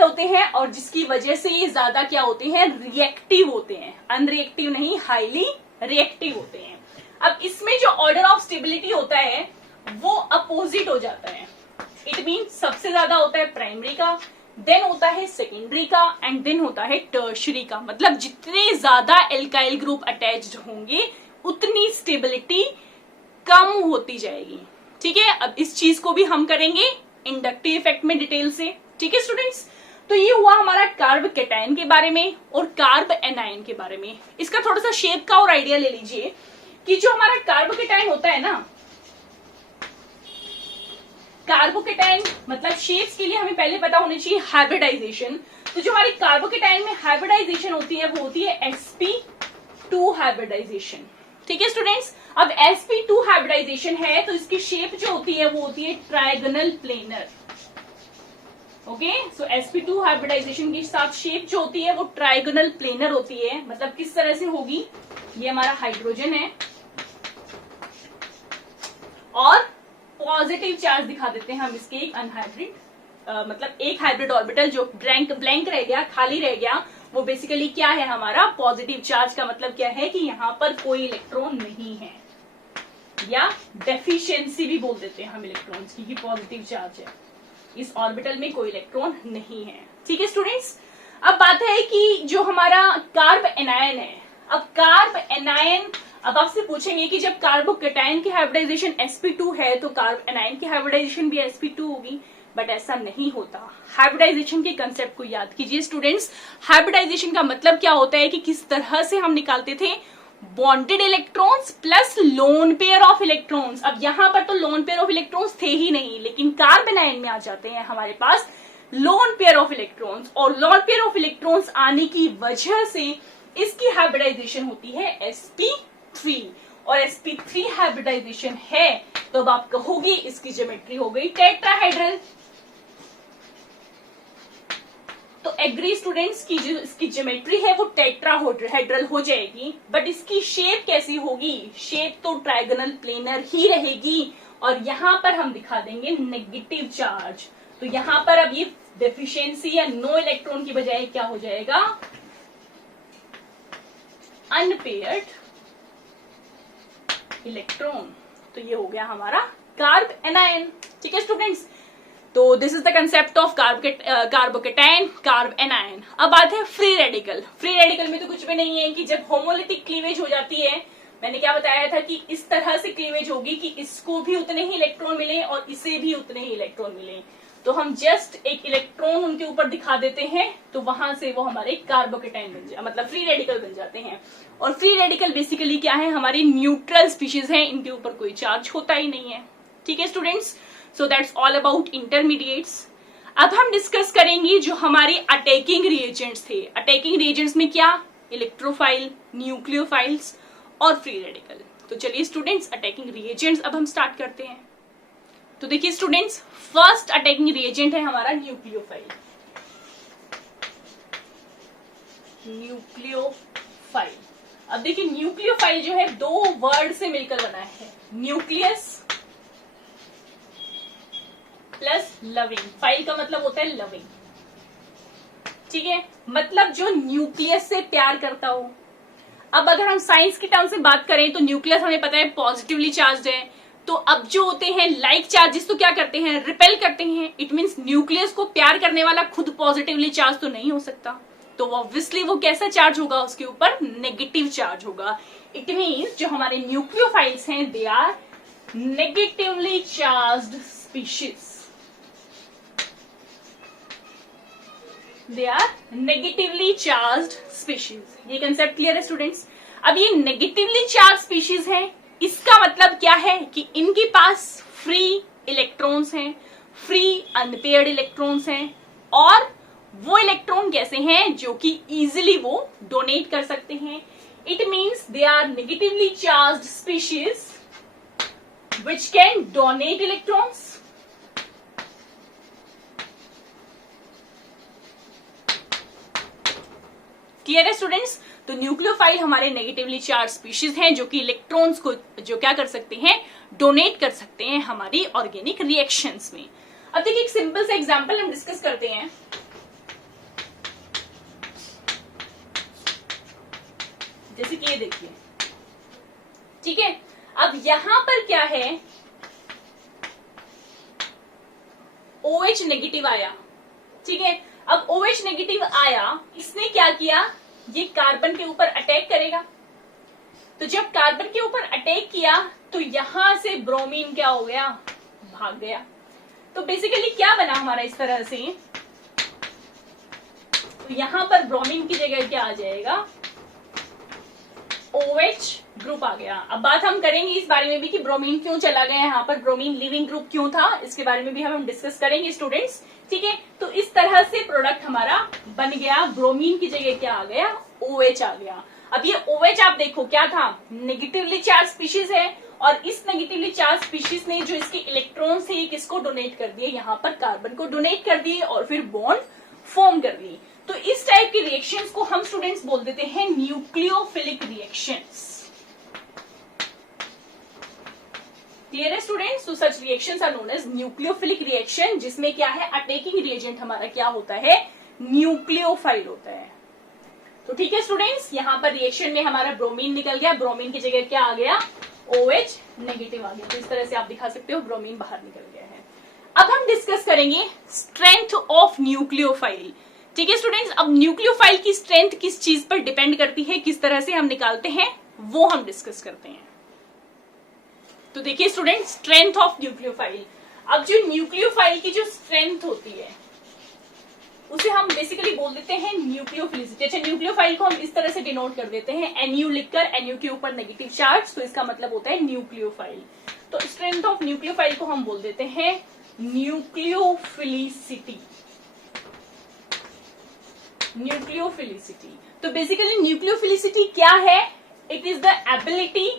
होते हैं, और जिसकी वजह से ये ज्यादा क्या होते हैं, रिएक्टिव होते हैं, अनरिएक्टिव नहीं, हाईली रिएक्टिव होते हैं। अब इसमें जो ऑर्डर ऑफ स्टेबिलिटी होता है वो अपोजिट हो जाता है। इट मीन सबसे ज्यादा होता है प्राइमरी का, देन होता है सेकेंडरी का, एंड देन होता है टर्शरी का। मतलब जितने ज्यादा एल्काइल ग्रुप अटैच्ड होंगे उतनी स्टेबिलिटी कम होती जाएगी। ठीक है, अब इस चीज को भी हम करेंगे इंडक्टिव इफेक्ट में डिटेल से। ठीक है स्टूडेंट्स, तो ये हुआ हमारा कार्ब कैटायन के बारे में और कार्ब एनायन के बारे में। इसका थोड़ा सा शेप का और आइडिया ले लीजिए कि जो हमारा कार्बोकेटाइन होता है ना, कार्बोकेटाइन मतलब शेप्स के लिए हमें पहले पता होनी चाहिए हाइब्रिडाइजेशन। तो जो हमारी कार्बोकेटाइन में हाइब्रिडाइजेशन होती है वो होती है sp2 हाइब्रिडाइजेशन। ठीक है स्टूडेंट्स, अब sp2 हाइब्रिडाइजेशन है तो इसकी शेप जो होती है वो होती है ट्राइगोनल प्लेनर। ओके, सो sp2 हाइब्रिडाइजेशन के साथ शेप जो होती है वो ट्राइगोनल प्लेनर होती है। मतलब किस तरह से होगी, ये हमारा हाइड्रोजन है और पॉजिटिव चार्ज दिखा देते हैं हम इसके एक अनहाइब्रिड मतलब एक हाइब्रिड ऑर्बिटल जो ब्लैंक रह गया, खाली रह गया, वो बेसिकली क्या है हमारा पॉजिटिव चार्ज। का मतलब क्या है कि यहाँ पर कोई इलेक्ट्रॉन नहीं है, या डेफिशिएंसी भी बोल देते हैं हम इलेक्ट्रॉन्स की, पॉजिटिव चार्ज है, इस ऑर्बिटल में कोई इलेक्ट्रॉन नहीं है। ठीक है स्टूडेंट्स, अब बात है कि जो हमारा कार्ब एनायन है, अब कार्ब एनायन, अब आपसे पूछेंगे कि जब कार्बोकेटाइन की हाइब्रिडाइजेशन sp2 है तो कार्ब एनायन की हाइब्रिडाइजेशन भी sp2 होगी, बट ऐसा नहीं होता। हाइब्रिडाइजेशन के कंसेप्ट को याद कीजिए स्टूडेंट्स। हाइब्रिडाइजेशन का मतलब क्या होता है कि किस तरह से हम निकालते थे bonded electrons plus lone pair of electrons. अब यहां पर तो लोन पेयर ऑफ इलेक्ट्रॉन्स थे ही नहीं, लेकिन कार्ब एनायन में आ जाते हैं हमारे पास लोन पेयर ऑफ इलेक्ट्रॉन्स, और लोन पेयर ऑफ इलेक्ट्रॉन्स आने की वजह से इसकी हाइब्रिडाइजेशन होती है sp3, और sp3 हाइब्रिडाइजेशन है तो अब आप कहोगे इसकी ज्योमेट्री हो गई टेट्राहेड्रल। तो एग्री स्टूडेंट्स की जो इसकी ज्योमेट्री है वो टेट्राहेड्रल हो जाएगी, बट इसकी शेप कैसी होगी? शेप तो ट्रायगोनल प्लेनर ही रहेगी। और यहां पर हम दिखा देंगे नेगेटिव चार्ज। तो यहां पर अब ये डेफिशिएंसी या नो इलेक्ट्रॉन की बजाय क्या हो जाएगा? Unpaired electron. तो ये हो गया हमारा कार्ब एनायन। ठीक है स्टूडेंट्स, तो this is the concept of carbocation, carb anion. अब बात है फ्री रेडिकल। फ्री रेडिकल में तो कुछ भी नहीं है कि जब होमोलिटिक क्लीवेज हो जाती है, मैंने क्या बताया था कि इस तरह से क्लीवेज होगी कि इसको भी उतने ही इलेक्ट्रॉन मिले और इसे भी उतने ही इलेक्ट्रॉन मिले, तो हम जस्ट एक इलेक्ट्रॉन उनके ऊपर दिखा देते हैं, तो वहां से वो हमारे कार्बोकेटायन बन जाए, मतलब फ्री रेडिकल बन जाते हैं। और फ्री रेडिकल बेसिकली क्या है? हमारी न्यूट्रल स्पीशीज है, इनके ऊपर कोई चार्ज होता ही नहीं है। ठीक है students, so that's all about intermediates. अब हम डिस्कस करेंगे जो हमारे अटैकिंग रिएजेंट्स थे। अटैकिंग रिएजेंट्स में क्या? इलेक्ट्रोफाइल, न्यूक्लियोफाइल्स और फ्री रेडिकल। तो चलिए स्टूडेंट्स, अटैकिंग रिएजेंट्स अब हम स्टार्ट करते हैं। तो देखिए स्टूडेंट्स, फर्स्ट अटैकिंग रिएजेंट है हमारा न्यूक्लियोफाइल। न्यूक्लियोफाइल, अब देखिए न्यूक्लियोफाइल जो है दो वर्ड से मिलकर बना है, न्यूक्लियस प्लस लविंग। फाइल का मतलब होता है लविंग। ठीक है, मतलब जो न्यूक्लियस से प्यार करता हो। अब अगर हम साइंस की टर्म से बात करें तो न्यूक्लियस हमें पता है पॉजिटिवली चार्ज है, तो अब जो होते हैं लाइक चार्जेस तो क्या करते हैं? रिपेल करते हैं। इट मींस न्यूक्लियस को प्यार करने वाला खुद पॉजिटिवली चार्ज तो नहीं हो सकता, तो ऑब्वियसली वो कैसा चार्ज होगा? उसके ऊपर नेगेटिव चार्ज होगा। इट मींस जो हमारे न्यूक्लियोफाइल्स हैं they are negatively charged species. They are negatively charged species. ये कंसेप्ट क्लियर है स्टूडेंट्स? अब ये नेगेटिवली चार्ज स्पीशीज है, इसका मतलब क्या है कि इनके पास फ्री इलेक्ट्रॉन्स हैं, फ्री अनपेयर्ड इलेक्ट्रॉन्स हैं, और वो इलेक्ट्रॉन कैसे हैं? जो कि इजीली वो डोनेट कर सकते हैं। It means they are negatively charged species which can donate electrons clear है स्टूडेंट्स? तो न्यूक्लियोफाइल हमारे नेगेटिवली चार्ज स्पीशीज हैं जो कि इलेक्ट्रॉन्स को जो क्या कर सकते हैं? डोनेट कर सकते हैं हमारी ऑर्गेनिक रिएक्शंस में। अब देखिए एक सिंपल सा एग्जांपल हम डिस्कस करते हैं। जैसे कि ये देखिए, ठीक है, अब यहां पर क्या है? OH नेगेटिव आया। ठीक है, अब OH नेगेटिव आया, इसने क्या किया? ये कार्बन के ऊपर अटैक करेगा। तो जब कार्बन के ऊपर अटैक किया तो यहां से ब्रोमीन क्या हो गया? भाग गया। तो बेसिकली क्या बना हमारा इस तरह से? तो यहां पर ब्रोमीन की जगह क्या आ जाएगा? OH ग्रुप आ गया। अब बात हम करेंगे इस बारे में भी कि ब्रोमीन क्यों चला गया यहाँ पर, ब्रोमीन लिविंग ग्रुप क्यों था, इसके बारे में भी हम डिस्कस करेंगे स्टूडेंट्स। ठीक है, तो इस तरह से प्रोडक्ट हमारा बन गया। ब्रोमीन की जगह क्या आ गया? OH आ गया। अब ये OH आप देखो क्या था? नेगेटिवली चार्ज स्पीशीज है, और इस नेगेटिवली चार्ज स्पीशीज ने जो इसके इलेक्ट्रॉन थे किसको डोनेट कर दिए? यहाँ पर कार्बन को डोनेट कर दिए और फिर बॉन्ड फॉर्म कर ली। तो इस टाइप के रिएक्शंस को हम स्टूडेंट्स बोल देते हैं न्यूक्लियोफिलिक रिएक्शंस। क्लियर है स्टूडेंट्स? तो such reactions are known as nucleophilic reaction, जिसमें क्या है? अटैकिंग रिएजेंट हमारा क्या होता है? न्यूक्लियोफाइल होता है। तो ठीक है स्टूडेंट्स, यहाँ पर रिएक्शन में हमारा ब्रोमीन निकल गया, ब्रोमीन की जगह क्या आ गया? OH नेगेटिव आ गया। तो इस तरह से आप दिखा सकते हो ब्रोमीन बाहर निकल गया है। अब हम डिस्कस करेंगे स्ट्रेंथ ऑफ न्यूक्लियोफाइल। ठीक है स्टूडेंट्स, अब न्यूक्लियोफाइल की स्ट्रेंथ किस चीज पर डिपेंड करती है, किस तरह से हम निकालते हैं, वो हम डिस्कस करते हैं। तो देखिए स्टूडेंट, स्ट्रेंथ ऑफ न्यूक्लियोफाइल। अब जो न्यूक्लियोफाइल की जो स्ट्रेंथ होती है उसे हम बेसिकली बोल देते हैं न्यूक्लियोफिलिसिटी। अच्छा, न्यूक्लियोफाइल को हम इस तरह से डिनोट कर देते हैं NU लिखकर, NU के ऊपर नेगेटिव चार्ज, तो इसका मतलब होता है न्यूक्लियोफाइल। तो स्ट्रेंथ ऑफ न्यूक्लियोफाइल को हम बोल देते हैं न्यूक्लियोफिलिसिटी। न्यूक्लियोफिलिसिटी, तो बेसिकली न्यूक्लियोफिलिसिटी क्या है? It is the ability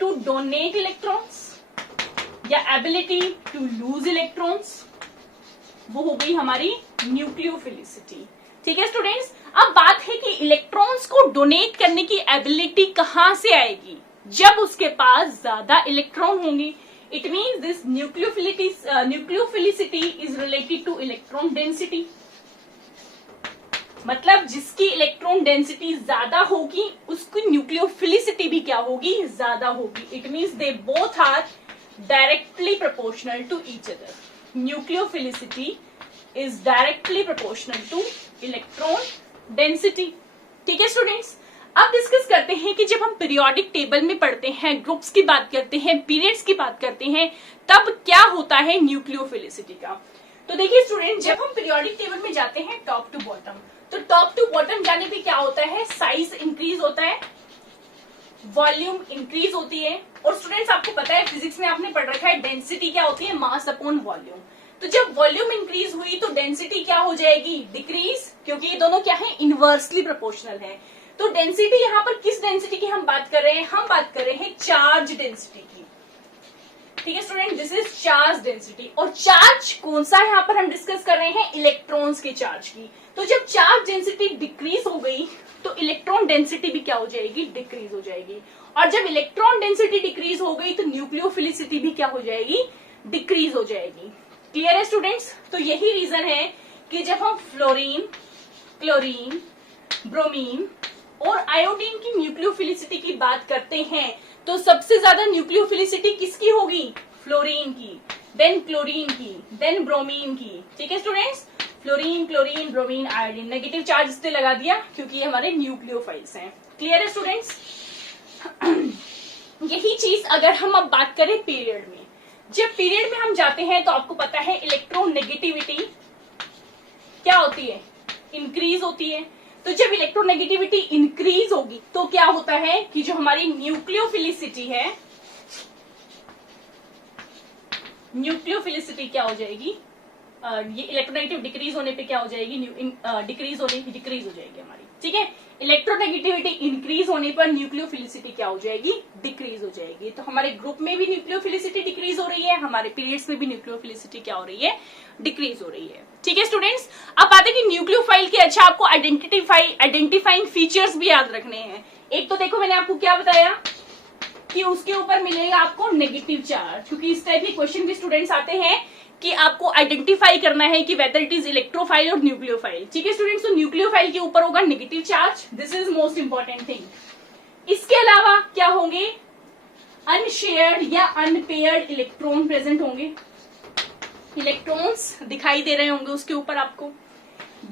to donate electrons या एबिलिटी टू लूज इलेक्ट्रॉन्स वो हो गई हमारी न्यूक्लियोफिलिसिटी। ठीक है स्टूडेंट्स, अब बात है कि इलेक्ट्रॉन्स को डोनेट करने की एबिलिटी कहां से आएगी? जब उसके पास ज्यादा इलेक्ट्रॉन होंगे। It means this nucleophilicity is related to electron density. मतलब जिसकी इलेक्ट्रॉन डेंसिटी ज्यादा होगी उसकी न्यूक्लियोफिलिसिटी भी क्या होगी? ज्यादा होगी। It means they both are directly proportional to each other. Nucleophilicity is directly proportional to electron density. ठीक है स्टूडेंट्स, अब डिस्कस करते हैं कि जब हम पीरियोडिक टेबल में पढ़ते हैं, ग्रुप्स की बात करते हैं, पीरियड्स की बात करते हैं, तब क्या होता है न्यूक्लियोफिलिसिटी का। तो देखिए स्टूडेंट, जब हम पीरियोडिक टेबल में जाते हैं टॉप टू बॉटम, तो टॉप टू बॉटम जाने पे क्या होता है? साइज इंक्रीज होता है, वॉल्यूम इंक्रीज होती है। और स्टूडेंट्स आपको पता है फिजिक्स में आपने पढ़ रखा है डेंसिटी क्या होती है? Mass upon volume. तो जब वॉल्यूम इंक्रीज हुई तो डेंसिटी क्या हो जाएगी? डिक्रीज, क्योंकि ये दोनों क्या है? इनवर्सली प्रोपोर्शनल है। तो डेंसिटी यहाँ पर किस डेंसिटी की हम बात कर रहे हैं? हम बात कर रहे हैं चार्ज डेंसिटी की। ठीक है student, this is charge density. और चार्ज कौन सा यहाँ पर हम डिस्कस कर रहे हैं? इलेक्ट्रॉन्स के चार्ज की। तो जब चार्ज डेंसिटी डिक्रीज हो गई तो इलेक्ट्रॉन डेंसिटी भी क्या हो जाएगी? डिक्रीज हो जाएगी। और जब इलेक्ट्रॉन डेंसिटी डिक्रीज हो गई तो न्यूक्लियोफिलिसिटी भी क्या हो जाएगी? डिक्रीज हो जाएगी। क्लियर है स्टूडेंट्स? तो यही रीजन है कि जब हम फ्लोरीन, क्लोरीन, ब्रोमीन और आयोडीन की न्यूक्लियोफिलिसिटी की बात करते हैं तो सबसे ज्यादा न्यूक्लियोफिलिसिटी किसकी होगी? फ्लोरीन की, देन क्लोरीन की, देन ब्रोमीन की। ठीक है students, fluorine, chlorine, bromine, iodine. Negative charge इसलिए लगा दिया क्योंकि ये हमारे न्यूक्लियोफाइल्स हैं। क्लियर है स्टूडेंट्स? यही चीज अगर हम अब बात करें पीरियड में, जब पीरियड में हम जाते हैं तो आपको पता है इलेक्ट्रोनेगेटिविटी क्या होती है? इंक्रीज होती है। तो जब इलेक्ट्रोनेगेटिविटी इंक्रीज होगी तो क्या होता है कि जो हमारी न्यूक्लियोफिलिसिटी है, न्यूक्लियोफिलिसिटी क्या हो जाएगी? ये इलेक्ट्रोनेगेटिव डिक्रीज होने पे क्या हो जाएगी? डिक्रीज हो जाएगी हमारी। ठीक है, इलेक्ट्रोनेगेटिविटी इंक्रीज होने पर न्यूक्लियोफिलिसिटी क्या हो जाएगी? डिक्रीज हो जाएगी। तो हमारे ग्रुप में भी न्यूक्लियोफिलिसिटी डिक्रीज हो रही है, हमारे पीरियड्स में भी न्यूक्लियोफिलिसिटी क्या हो रही है? डिक्रीज हो रही है। ठीक है स्टूडेंट्स, अब बात है कि न्यूक्लियोफाइल के अच्छा आपको आइडेंटिफाइंग फीचर्स भी याद रखने हैं। एक तो देखो मैंने आपको क्या बताया कि उसके ऊपर मिलेगा आपको नेगेटिव चार्ज, क्योंकि इस टाइप के क्वेश्चन भी स्टूडेंट्स आते हैं कि आपको आइडेंटिफाई करना है कि वेदर इट इज इलेक्ट्रोफाइल और न्यूक्लियोफाइल। ठीक है स्टूडेंट्स, तो न्यूक्लियोफाइल के ऊपर होगा negative charge, this is most important thing. इसके अलावा क्या होंगे? अनशेयर्ड या अनपेयर्ड इलेक्ट्रॉन प्रेजेंट होंगे, इलेक्ट्रॉन्स दिखाई दे रहे होंगे उसके ऊपर आपको।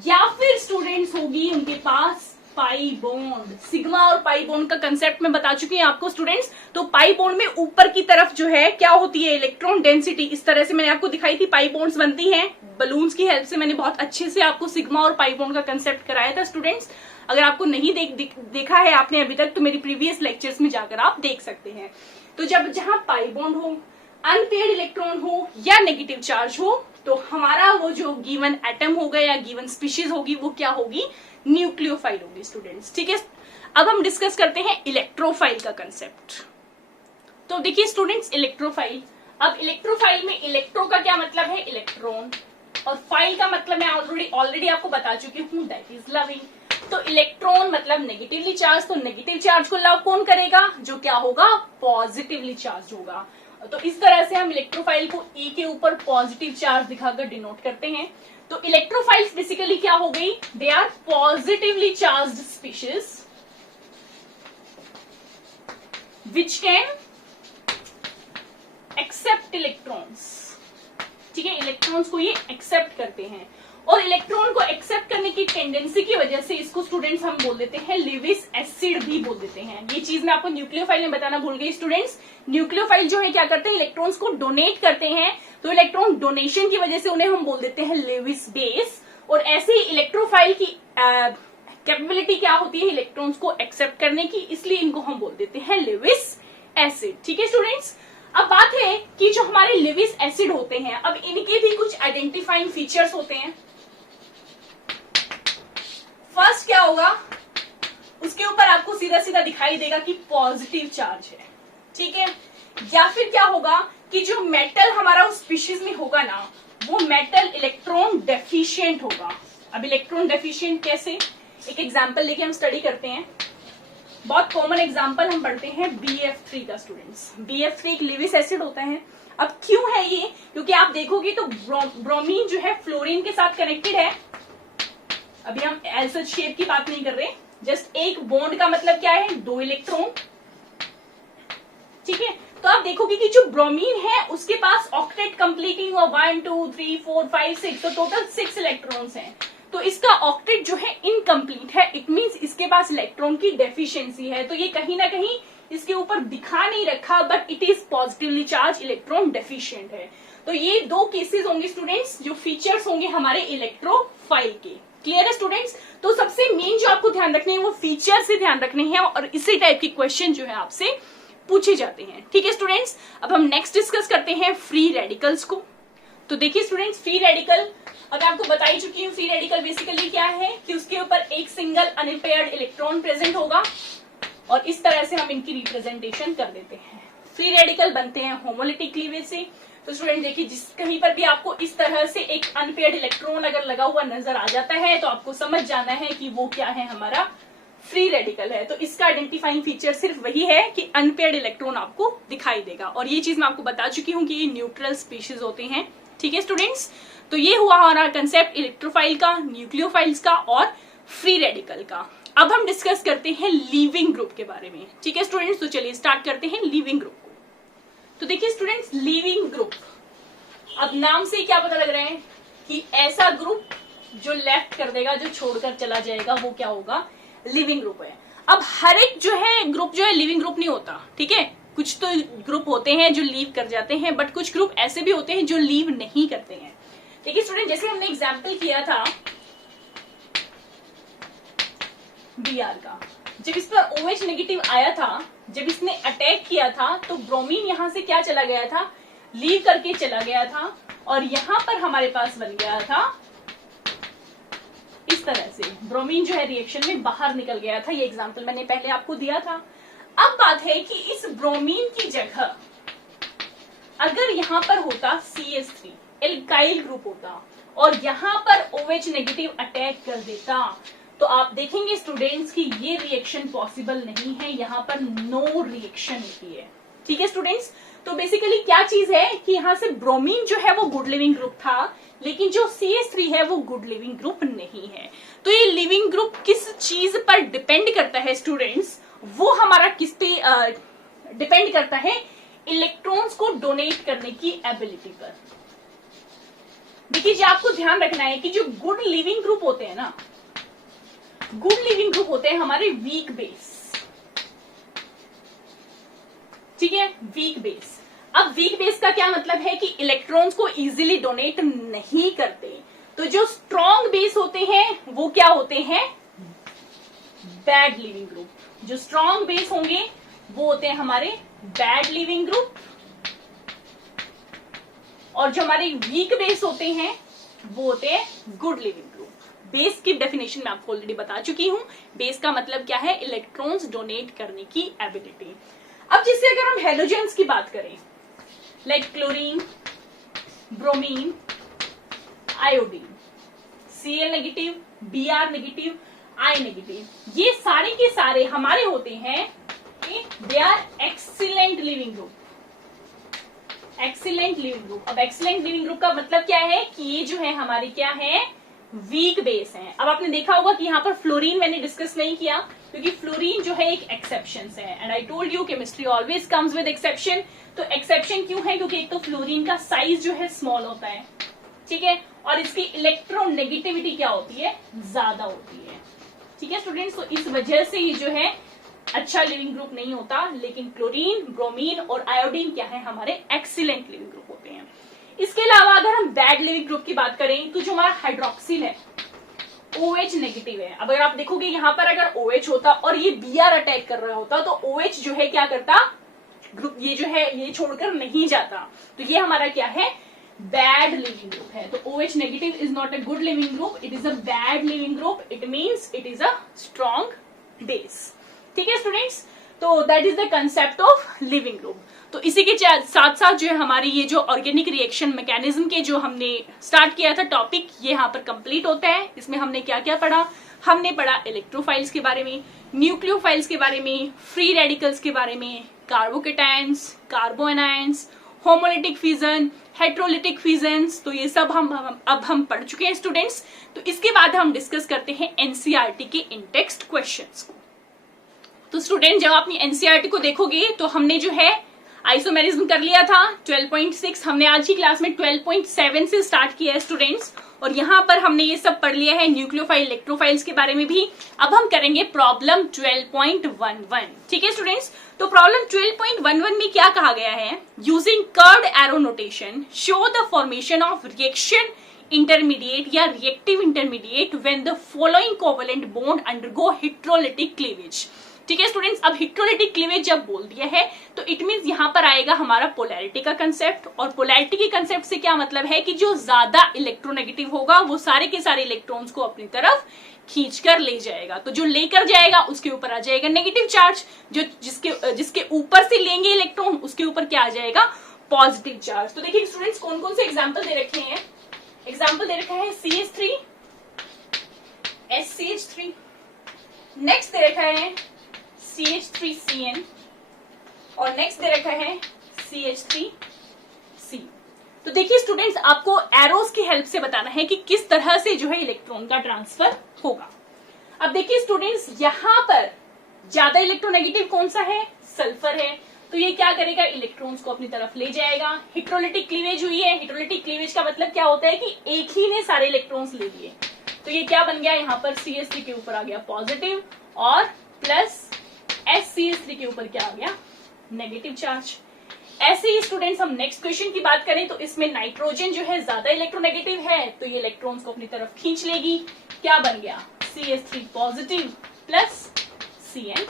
या फिर स्टूडेंट्स होगी उनके पास पाई बॉन्ड। सिग्मा और पाई बॉन्ड का कंसेप्ट मैं बता चुकी हूँ आपको स्टूडेंट्स। तो पाई बॉन्ड में ऊपर की तरफ जो है क्या होती है? Electron density. इस तरह से मैंने आपको दिखाई थी, पाई बॉन्ड्स बनती हैं बलून्स की हेल्प से। मैंने बहुत अच्छे से आपको सिग्मा और पाई बॉन्ड का कंसेप्ट कराया था स्टूडेंट्स। अगर आपको नहीं देखा है आपने अभी तक तो मेरी प्रीवियस लेक्चर्स में जाकर आप देख सकते हैं। तो जब जहां पाई बॉन्ड हो, अनपेयर्ड इलेक्ट्रॉन हो या नेगेटिव चार्ज हो, तो हमारा वो जो गिवन एटम होगा या गिवन स्पीशीज होगी वो क्या होगी? न्यूक्लियोफाइल होगी स्टूडेंट्स। ठीक है, अब हम डिस्कस करते हैं इलेक्ट्रोफाइल का कंसेप्ट। तो देखिए स्टूडेंट्स, इलेक्ट्रोफाइल, अब इलेक्ट्रोफाइल में इलेक्ट्रो का क्या मतलब है? इलेक्ट्रॉन, और फाइल का मतलब मैं ऑलरेडी आपको बता चुकी हूँ, दैट इज लविंग। तो इलेक्ट्रॉन मतलब नेगेटिवली चार्ज, तो नेगेटिव चार्ज को लव कौन करेगा? जो क्या होगा? पॉजिटिवली चार्ज होगा। तो इस तरह से हम इलेक्ट्रोफाइल को ई के ऊपर पॉजिटिव चार्ज दिखाकर डिनोट करते हैं। तो इलेक्ट्रोफाइल्स बेसिकली क्या हो गई? They are positively charged species which can accept electrons. ठीक है, इलेक्ट्रॉन्स को ये एक्सेप्ट करते हैं, और इलेक्ट्रॉन को एक्सेप्ट करने की टेंडेंसी की वजह से इसको स्टूडेंट्स हम बोल देते हैं लेविस एसिड भी बोल देते हैं। ये चीज मैं आपको न्यूक्लियोफाइल में बताना भूल गई स्टूडेंट्स। न्यूक्लियोफाइल जो है क्या करते हैं? इलेक्ट्रॉन्स को डोनेट करते हैं, तो इलेक्ट्रॉन डोनेशन की वजह से उन्हें हम बोल देते हैं लेविस बेस। और ऐसे ही इलेक्ट्रोफाइल की कैपेबिलिटी क्या होती है? इलेक्ट्रॉन्स को एक्सेप्ट करने की, इसलिए इनको हम बोल देते हैं लेविस एसिड। ठीक है स्टूडेंट्स, अब बात है कि जो हमारे लेविस एसिड होते हैं, अब इनके भी कुछ आइडेंटिफाइंग फीचर्स होते हैं। फर्स्ट क्या होगा? उसके ऊपर आपको सीधा सीधा दिखाई देगा कि पॉजिटिव चार्ज है। ठीक है, या फिर क्या होगा कि जो मेटल हमारा उस स्पीशीज में होगा ना, वो मेटल इलेक्ट्रॉन डेफिशिएंट होगा। अब इलेक्ट्रॉन डेफिशिएंट कैसे, एक एग्जांपल लेके हम स्टडी करते हैं। बहुत कॉमन एग्जांपल हम पढ़ते हैं BF3 का स्टूडेंट्स। BF3 एक लेविस एसिड होता है। अब क्यों है ये, क्योंकि आप देखोगे तो ब्रोमीन जो है फ्लोरीन के साथ कनेक्टेड है। अभी हम एल्सर शेप की बात नहीं कर रहे, जस्ट एक बॉन्ड का मतलब क्या है, 2 इलेक्ट्रॉन। ठीक है, तो आप देखोगे कि जो ब्रोमीन है उसके पास ऑक्टेट कंप्लीटिंग हुआ 1 2 3 4 5 6, तो टोटल 6 इलेक्ट्रॉन्स हैं। तो इसका ऑक्टेट जो है इनकम्प्लीट है, इट मींस इसके पास इलेक्ट्रॉन की डेफिशिएंसी है। तो ये कहीं ना कहीं इसके ऊपर दिखा नहीं रखा, but it is positively charge electron deficient है। तो ये 2 केसेस होंगे स्टूडेंट्स, जो फीचर्स होंगे हमारे इलेक्ट्रोफाइल के। क्लियर है स्टूडेंट्स? तो सबसे मेन जो आपको ध्यान रखने हैं वो फीचर से ध्यान रखने हैं, और इसी टाइप के क्वेश्चन जो है आपसे पूछे जाते हैं। ठीक है स्टूडेंट्स, अब हम नेक्स्ट डिस्कस करते हैं फ्री रेडिकल्स को। तो देखिए स्टूडेंट्स, फ्री रेडिकल अब मैं आपको बता ही चुकी हूँ। फ्री रेडिकल बेसिकली क्या है कि उसके ऊपर एक सिंगल अनपेयर्ड इलेक्ट्रॉन प्रेजेंट होगा, और इस तरह से हम इनकी रिप्रेजेंटेशन कर देते हैं। फ्री रेडिकल बनते हैं होमोलिटिक क्लीवेज से। तो स्टूडेंट देखिए, जिस कहीं पर भी आपको इस तरह से एक अनपेयर्ड इलेक्ट्रॉन अगर लगा हुआ नजर आ जाता है, तो आपको समझ जाना है कि वो क्या है, हमारा फ्री रेडिकल है। तो इसका आइडेंटिफाइंग फीचर सिर्फ वही है कि अनपेयर्ड इलेक्ट्रॉन आपको दिखाई देगा, और ये चीज मैं आपको बता चुकी हूँ कि ये न्यूट्रल स्पीशीज होते हैं। ठीक है स्टूडेंट्स, तो ये हुआ हमारा कंसेप्ट इलेक्ट्रोफाइल का, न्यूक्लियोफाइल्स का और फ्री रेडिकल का। अब हम डिस्कस करते हैं लीविंग ग्रुप के बारे में। ठीक है स्टूडेंट्स, तो चलिए स्टार्ट करते हैं लीविंग ग्रुप को। तो देखिए स्टूडेंट्स, लीविंग ग्रुप, अब नाम से क्या पता लग रहा है कि ऐसा ग्रुप जो लेफ्ट कर देगा, जो छोड़कर चला जाएगा, वो क्या होगा, लिविंग ग्रुप है। अब हर एक जो है ग्रुप जो है लिविंग ग्रुप नहीं होता। ठीक है, कुछ तो ग्रुप होते हैं जो लीव कर जाते हैं, बट कुछ ग्रुप ऐसे भी होते हैं जो लीव नहीं करते हैं। देखिए स्टूडेंट, जैसे हमने एग्जाम्पल किया था Br का, जब इस पर OH नेगेटिव आया था, जब इसने अटैक किया था, तो ब्रोमीन यहां से क्या चला गया था, लीव करके चला गया था, और यहां पर हमारे पास बन गया था इस तरह से, ब्रोमीन जो है रिएक्शन में बाहर निकल गया था। ये एग्जांपल मैंने पहले आपको दिया था। अब बात है कि इस ब्रोमीन की जगह अगर यहां पर होता CH3 एल्काइल ग्रुप होता, और यहां पर OH नेगेटिव अटैक कर देता, तो आप देखेंगे स्टूडेंट्स कि ये रिएक्शन पॉसिबल नहीं है, यहां पर नो रिएक्शन होती है। ठीक है स्टूडेंट्स, तो बेसिकली क्या चीज है कि यहां से ब्रोमीन जो है वो गुड लिविंग ग्रुप था, लेकिन जो CH3 है वो गुड लिविंग ग्रुप नहीं है। तो ये लिविंग ग्रुप किस चीज पर डिपेंड करता है स्टूडेंट्स, वो हमारा किस पे डिपेंड करता है, इलेक्ट्रॉन्स को डोनेट करने की एबिलिटी पर। देखिए जी, आपको ध्यान रखना है कि जो गुड लिविंग ग्रुप होते हैं ना, गुड लिविंग ग्रुप होते हैं हमारे वीक बेस। ठीक है, वीक बेस। अब वीक बेस का क्या मतलब है कि इलेक्ट्रॉन्स को इजीली डोनेट नहीं करते। तो जो स्ट्रॉन्ग बेस होते हैं वो क्या होते हैं, बैड लिविंग ग्रुप। जो स्ट्रॉन्ग बेस होंगे वो होते हैं हमारे बैड लिविंग ग्रुप, और जो हमारे वीक बेस होते हैं वो होते हैं गुड लिविंग ग्रुप। बेस की डेफिनेशन मैं आपको ऑलरेडी बता चुकी हूं। बेस का मतलब क्या है, इलेक्ट्रॉन्स डोनेट करने की एबिलिटी। अब जैसे अगर हम हेलोजेंस की बात करें, like chlorine, bromine, iodine, Cl negative, Br negative, I negative, ये सारे के सारे हमारे होते हैं, they are excellent leaving group. Excellent leaving group. अब एक्सीलेंट लिविंग ग्रुप का मतलब क्या है कि ये जो है हमारी क्या है, वीक बेस है। अब आपने देखा होगा कि यहाँ पर फ्लोरीन मैंने डिस्कस नहीं किया, क्योंकि फ्लोरीन जो है एक एक्सेप्शन है, and I told you chemistry always comes with exception. तो एक्सेप्शन क्यों है, क्योंकि एक तो फ्लोरीन का साइज जो है स्मॉल होता है, ठीक है, और इसकी इलेक्ट्रोनेगेटिविटी क्या होती है, ज्यादा होती है। ठीक है स्टूडेंट्स, तो इस वजह से ये जो है अच्छा लिविंग ग्रुप नहीं होता, लेकिन क्लोरीन, ब्रोमीन और आयोडीन क्या है, हमारे एक्सीलेंट लिविंग ग्रुप होते हैं। इसके अलावा अगर हम बैड लिविंग ग्रुप की बात करें, तो जो हमारा हाइड्रोक्सिल है OH नेगेटिव है। अब अगर आप देखोगे यहाँ पर अगर OH होता और ये Br अटैक कर रहा होता, तो OH जो है क्या करता, ग्रुप ये जो है ये छोड़कर नहीं जाता। तो ये हमारा क्या है, बैड लिविंग ग्रुप है। तो OH negative is not a good leaving group, it is a bad leaving group, it means it is a strong base. ठीक है स्टूडेंट्स, तो that is the concept of leaving group. तो इसी के साथ साथ जो है हमारी ये जो ऑर्गेनिक रिएक्शन मैकेनिज्म के जो हमने स्टार्ट किया था टॉपिक, ये यहाँ पर कंप्लीट होता है। इसमें हमने क्या क्या पढ़ा? हमने पढ़ा इलेक्ट्रोफाइल्स के बारे में, न्यूक्लियोफाइल्स के बारे में, फ्री रेडिकल्स के बारे में, कार्बोकेटायंस, कार्बोएनायंस, होमोलिटिक फिजन, हेट्रोलिटिक फिजन्स, तो ये सब हम पढ़ चुके हैं स्टूडेंट्स। तो इसके बाद हम डिस्कस करते हैं एनसीईआरटी के इन टेक्स्ट क्वेश्चंस को। तो स्टूडेंट जब आपने एनसीईआरटी को देखोगे तो हमने जो है आइसोमेरिज्म कर लिया था 12.6, हमने आज की क्लास में 12.7 से स्टार्ट किया है स्टूडेंट्स, और यहाँ पर हमने ये सब पढ़ लिया है न्यूक्लियोफाइल, इलेक्ट्रोफाइल्स के बारे में भी। अब हम करेंगे प्रॉब्लम 12.11। ठीक है स्टूडेंट्स, तो प्रॉब्लम 12.11 में क्या कहा गया है? Using curved arrow notation show the formation of reaction intermediate या reactive intermediate when the following covalent bond undergo heterolytic cleavage. ठीक है स्टूडेंट्स, अब हिट्रोलिटिक क्लीवेज जब बोल दिया है तो इट मींस यहाँ पर आएगा हमारा पोलैरिटी का कंसेप्ट, और पोलैरिटी के कंसेप्ट से क्या मतलब है कि जो ज्यादा इलेक्ट्रोनेगेटिव होगा वो सारे के सारे इलेक्ट्रॉन्स को अपनी तरफ खींच कर ले जाएगा, तो जो लेकर जाएगा उसके ऊपर आ जाएगा नेगेटिव चार्ज, जो जिसके ऊपर से लेंगे इलेक्ट्रॉन उसके ऊपर क्या आ जाएगा? Positive charge. तो देखिए स्टूडेंट्स कौन कौन से एग्जाम्पल दे रखे हैं। एग्जाम्पल दे रखा है CH3, SCH3, नेक्स्ट दे रखा है CH3CN, और नेक्स्ट दे रखा है CH3C। तो देखिए स्टूडेंट्स आपको एरोस की हेल्प से बताना है कि किस तरह से जो है इलेक्ट्रॉन का ट्रांसफर होगा। अब देखिए स्टूडेंट्स यहाँ पर ज्यादा इलेक्ट्रोनेगेटिव कौन सा है? सल्फर है, तो ये क्या करेगा? इलेक्ट्रॉन्स को अपनी तरफ ले जाएगा। हिट्रोलिटिक क्लीवेज हुई है, हिट्रोलिटिक क्लीवेज का मतलब क्या होता है कि एक ही ने सारे इलेक्ट्रॉन्स ले लिए, तो ये क्या बन गया? यहाँ पर CH3 के ऊपर आ गया पॉजिटिव, और प्लस SCH3 के ऊपर क्या आ गया? Negative charge. ऐसे ही स्टूडेंट्स हम नेक्स्ट क्वेश्चन की बात करें तो इसमें नाइट्रोजन जो है ज्यादा इलेक्ट्रोनेगेटिव है, तो ये इलेक्ट्रॉन्स को अपनी तरफ खींच लेगी। क्या बन गया? CH3 positive plus CN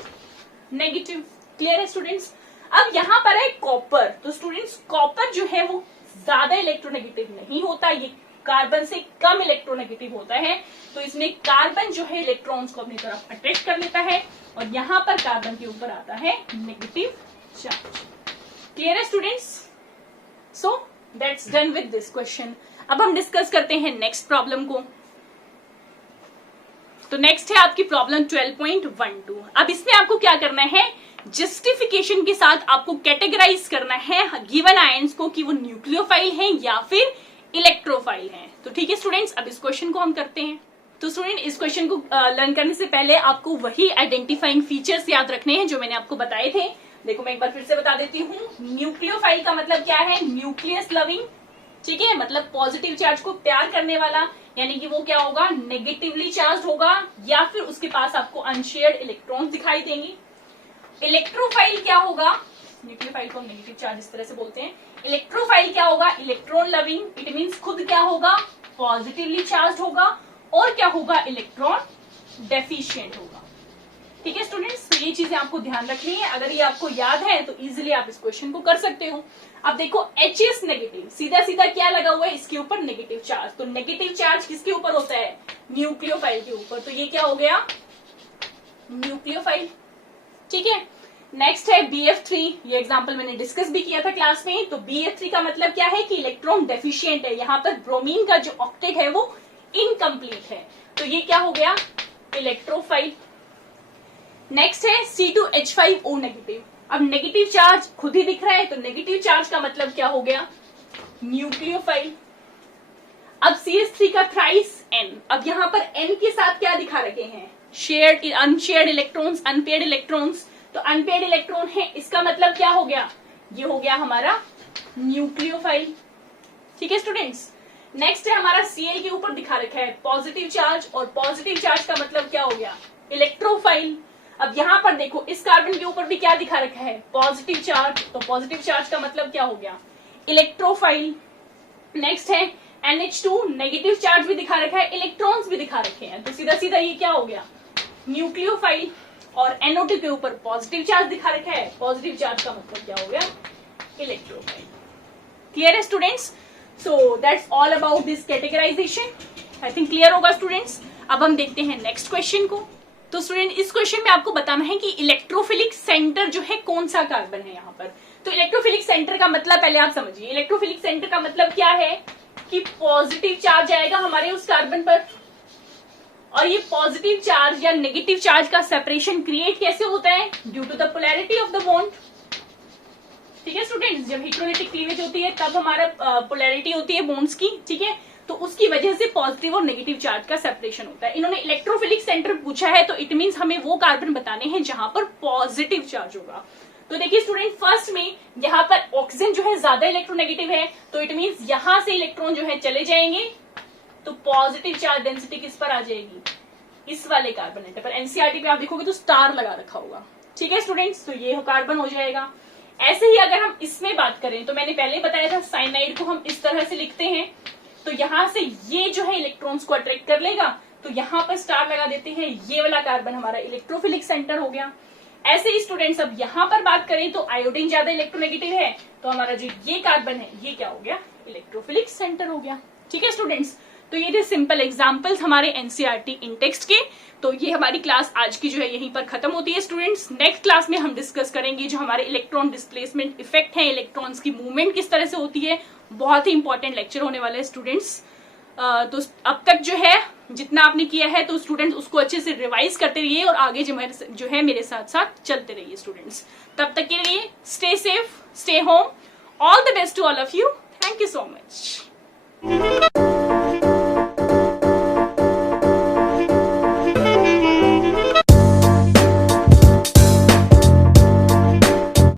negative. Clear है स्टूडेंट्स? अब यहाँ पर है कॉपर, तो स्टूडेंट्स कॉपर जो है वो ज्यादा इलेक्ट्रोनेगेटिव नहीं होता, ये कार्बन से कम इलेक्ट्रोनेगेटिव होता है, तो इसमें कार्बन जो है इलेक्ट्रॉन्स को अपनी तरफ अट्रैक्ट कर लेता है, और यहाँ पर कार्बन के ऊपर आता है नेगेटिव चार्ज। क्लियर है students? So that's done with this question. अब हम डिस्कस करते हैं नेक्स्ट प्रॉब्लम को। तो नेक्स्ट है आपकी प्रॉब्लम 12.12। अब इसमें आपको क्या करना है? जस्टिफिकेशन के साथ आपको कैटेगराइज करना है गिवन आयंस को कि वो न्यूक्लियोफाइल हैं या फिर इलेक्ट्रोफाइल हैं। तो ठीक है स्टूडेंट्स, अब इस क्वेश्चन को हम करते हैं। तो स्टूडेंट इस क्वेश्चन को लर्न करने से पहले आपको वही आइडेंटिफाइंग फीचर्स याद रखने हैं जो मैंने आपको बताए थे। देखो मैं एक बार फिर से बता देती हूँ। न्यूक्लियोफाइल का मतलब क्या है? न्यूक्लियस लविंग, ठीक है, मतलब पॉजिटिव चार्ज को प्यार करने वाला, यानी कि वो क्या होगा? नेगेटिवली चार्ज होगा, या फिर उसके पास आपको अनशेयर्ड इलेक्ट्रॉन्स दिखाई देंगे। इलेक्ट्रोफाइल क्या होगा? न्यूक्लियोफाइल को नेगेटिव चार्ज इस तरह से बोलते हैं। इलेक्ट्रोफाइल क्या होगा? इलेक्ट्रॉन लविंग, इट मींस खुद क्या होगा? पॉजिटिवली चार्ज होगा, और क्या होगा? इलेक्ट्रॉन डेफिशिएंट होगा। ठीक है स्टूडेंट्स, तो ये चीजें आपको ध्यान रखनी है। अगर ये आपको याद है तो इजीली आप इस क्वेश्चन को कर सकते हो। अब देखो HS नेगेटिव, सीधा सीधा क्या लगा हुआ है? इसके ऊपर नेगेटिव चार्ज, तो नेगेटिव चार्ज किसके ऊपर होता है? न्यूक्लियोफाइल के ऊपर, तो ये क्या हो गया? न्यूक्लियोफाइल। ठीक है, नेक्स्ट है BF3, ये एग्जांपल मैंने डिस्कस भी किया था क्लास में। तो BF3 का मतलब क्या है कि इलेक्ट्रॉन डेफिशिएंट है, यहाँ पर ब्रोमीन का जो ऑक्टेट है वो इनकम्प्लीट है, तो ये क्या हो गया? इलेक्ट्रोफाइल। नेक्स्ट है C2H5O नेगेटिव। अब नेगेटिव चार्ज खुद ही दिख रहा है, तो नेगेटिव चार्ज का मतलब क्या हो गया? न्यूक्लियोफाइल। अब CH3 का थ्राइस N, अब यहाँ पर N के साथ क्या दिखा रखे हैं? Shared, unshared electrons, unpaired electrons, तो अनपेयर्ड इलेक्ट्रॉन है, इसका मतलब क्या हो गया? ये हो गया हमारा न्यूक्लियोफाइल। ठीक है स्टूडेंट्स, नेक्स्ट है हमारा Cl के ऊपर दिखा रखा है पॉजिटिव चार्ज, और पॉजिटिव चार्ज का मतलब क्या हो गया? इलेक्ट्रोफाइल। अब यहाँ पर देखो इस कार्बन के ऊपर भी क्या दिखा रखा है? पॉजिटिव चार्ज, तो पॉजिटिव चार्ज का मतलब क्या हो गया? इलेक्ट्रोफाइल। नेक्स्ट है NH2, नेगेटिव चार्ज भी दिखा रखा है, इलेक्ट्रॉन्स भी दिखा रखे हैं, तो सीधा सीधा ये क्या हो गया? न्यूक्लियोफाइल। और NO2 के ऊपर पॉजिटिव चार्ज दिखा रखा है, पॉजिटिव चार्ज का मतलब क्या हो गया? इलेक्ट्रोफाइल। क्लियर है students? So that's all about this categorisation. I think clear होगा स्टूडेंट्स। अब हम देखते हैं नेक्स्ट क्वेश्चन को। तो स्टूडेंट इस क्वेश्चन में आपको बताना है कि इलेक्ट्रोफिलिक सेंटर जो है कौन सा कार्बन है यहाँ पर। तो इलेक्ट्रोफिलिक सेंटर का मतलब पहले आप समझिए, इलेक्ट्रोफिलिक सेंटर का मतलब क्या है कि पॉजिटिव चार्ज आएगा हमारे उस कार्बन पर, और ये पॉजिटिव चार्ज या नेगेटिव चार्ज का सेपरेशन क्रिएट कैसे होता है, due to the polarity of the bond. ठीक है स्टूडेंट्स, जब इलेक्ट्रोलाइटिक क्लीवेज होती है तब हमारा पोलैरिटी होती है बॉन्ड्स की, ठीक है, तो उसकी वजह से पॉजिटिव और नेगेटिव चार्ज का सेपरेशन होता है। इन्होंने इलेक्ट्रोफिलिक सेंटर पूछा है, तो इट मींस हमें वो कार्बन बताने हैं जहां पर पॉजिटिव चार्ज होगा। तो देखिए स्टूडेंट, फर्स्ट में यहाँ पर ऑक्सीजन जो है ज्यादा इलेक्ट्रोनेगेटिव है, तो इट मींस यहां से इलेक्ट्रॉन जो है चले जाएंगे, तो पॉजिटिव चार्ज डेंसिटी किस पर आ जाएगी, इस वाले कार्बन एटम पर। एनसीईआरटी पे आप देखोगे तो स्टार लगा रखा होगा। ठीक है स्टूडेंट्स, तो ये कार्बन हो जाएगा। ऐसे ही अगर हम इसमें बात करें तो मैंने पहले बताया था साइनाइड को हम इस तरह से लिखते हैं, तो यहां से ये जो है इलेक्ट्रॉन्स को अट्रैक्ट कर लेगा, तो यहां पर स्टार लगा देते हैं, ये वाला कार्बन हमारा इलेक्ट्रोफिलिक सेंटर हो गया। ऐसे ही स्टूडेंट्स अब यहां पर बात करें तो आयोडीन ज्यादा इलेक्ट्रोनेगेटिव है, तो हमारा जो ये कार्बन है ये क्या हो गया, इलेक्ट्रोफिलिक सेंटर हो गया। ठीक है स्टूडेंट्स, तो ये थे सिंपल एग्जांपल्स हमारे एनसीईआरटी इन टेक्स्ट के। तो ये हमारी क्लास आज की जो है यहीं पर खत्म होती है स्टूडेंट्स। नेक्स्ट क्लास में हम डिस्कस करेंगे जो हमारे इलेक्ट्रॉन डिस्प्लेसमेंट इफेक्ट है, इलेक्ट्रॉन्स की मूवमेंट किस तरह से होती है। बहुत ही इंपॉर्टेंट लेक्चर होने वाला है स्टूडेंट्स। तो अब तक जो है जितना आपने किया है तो स्टूडेंट्स उसको अच्छे से रिवाइज करते रहिए और आगे जो है मेरे साथ साथ चलते रहिए स्टूडेंट्स। तब तक के लिए stay safe, stay home, all the best to all of you. Thank you so much.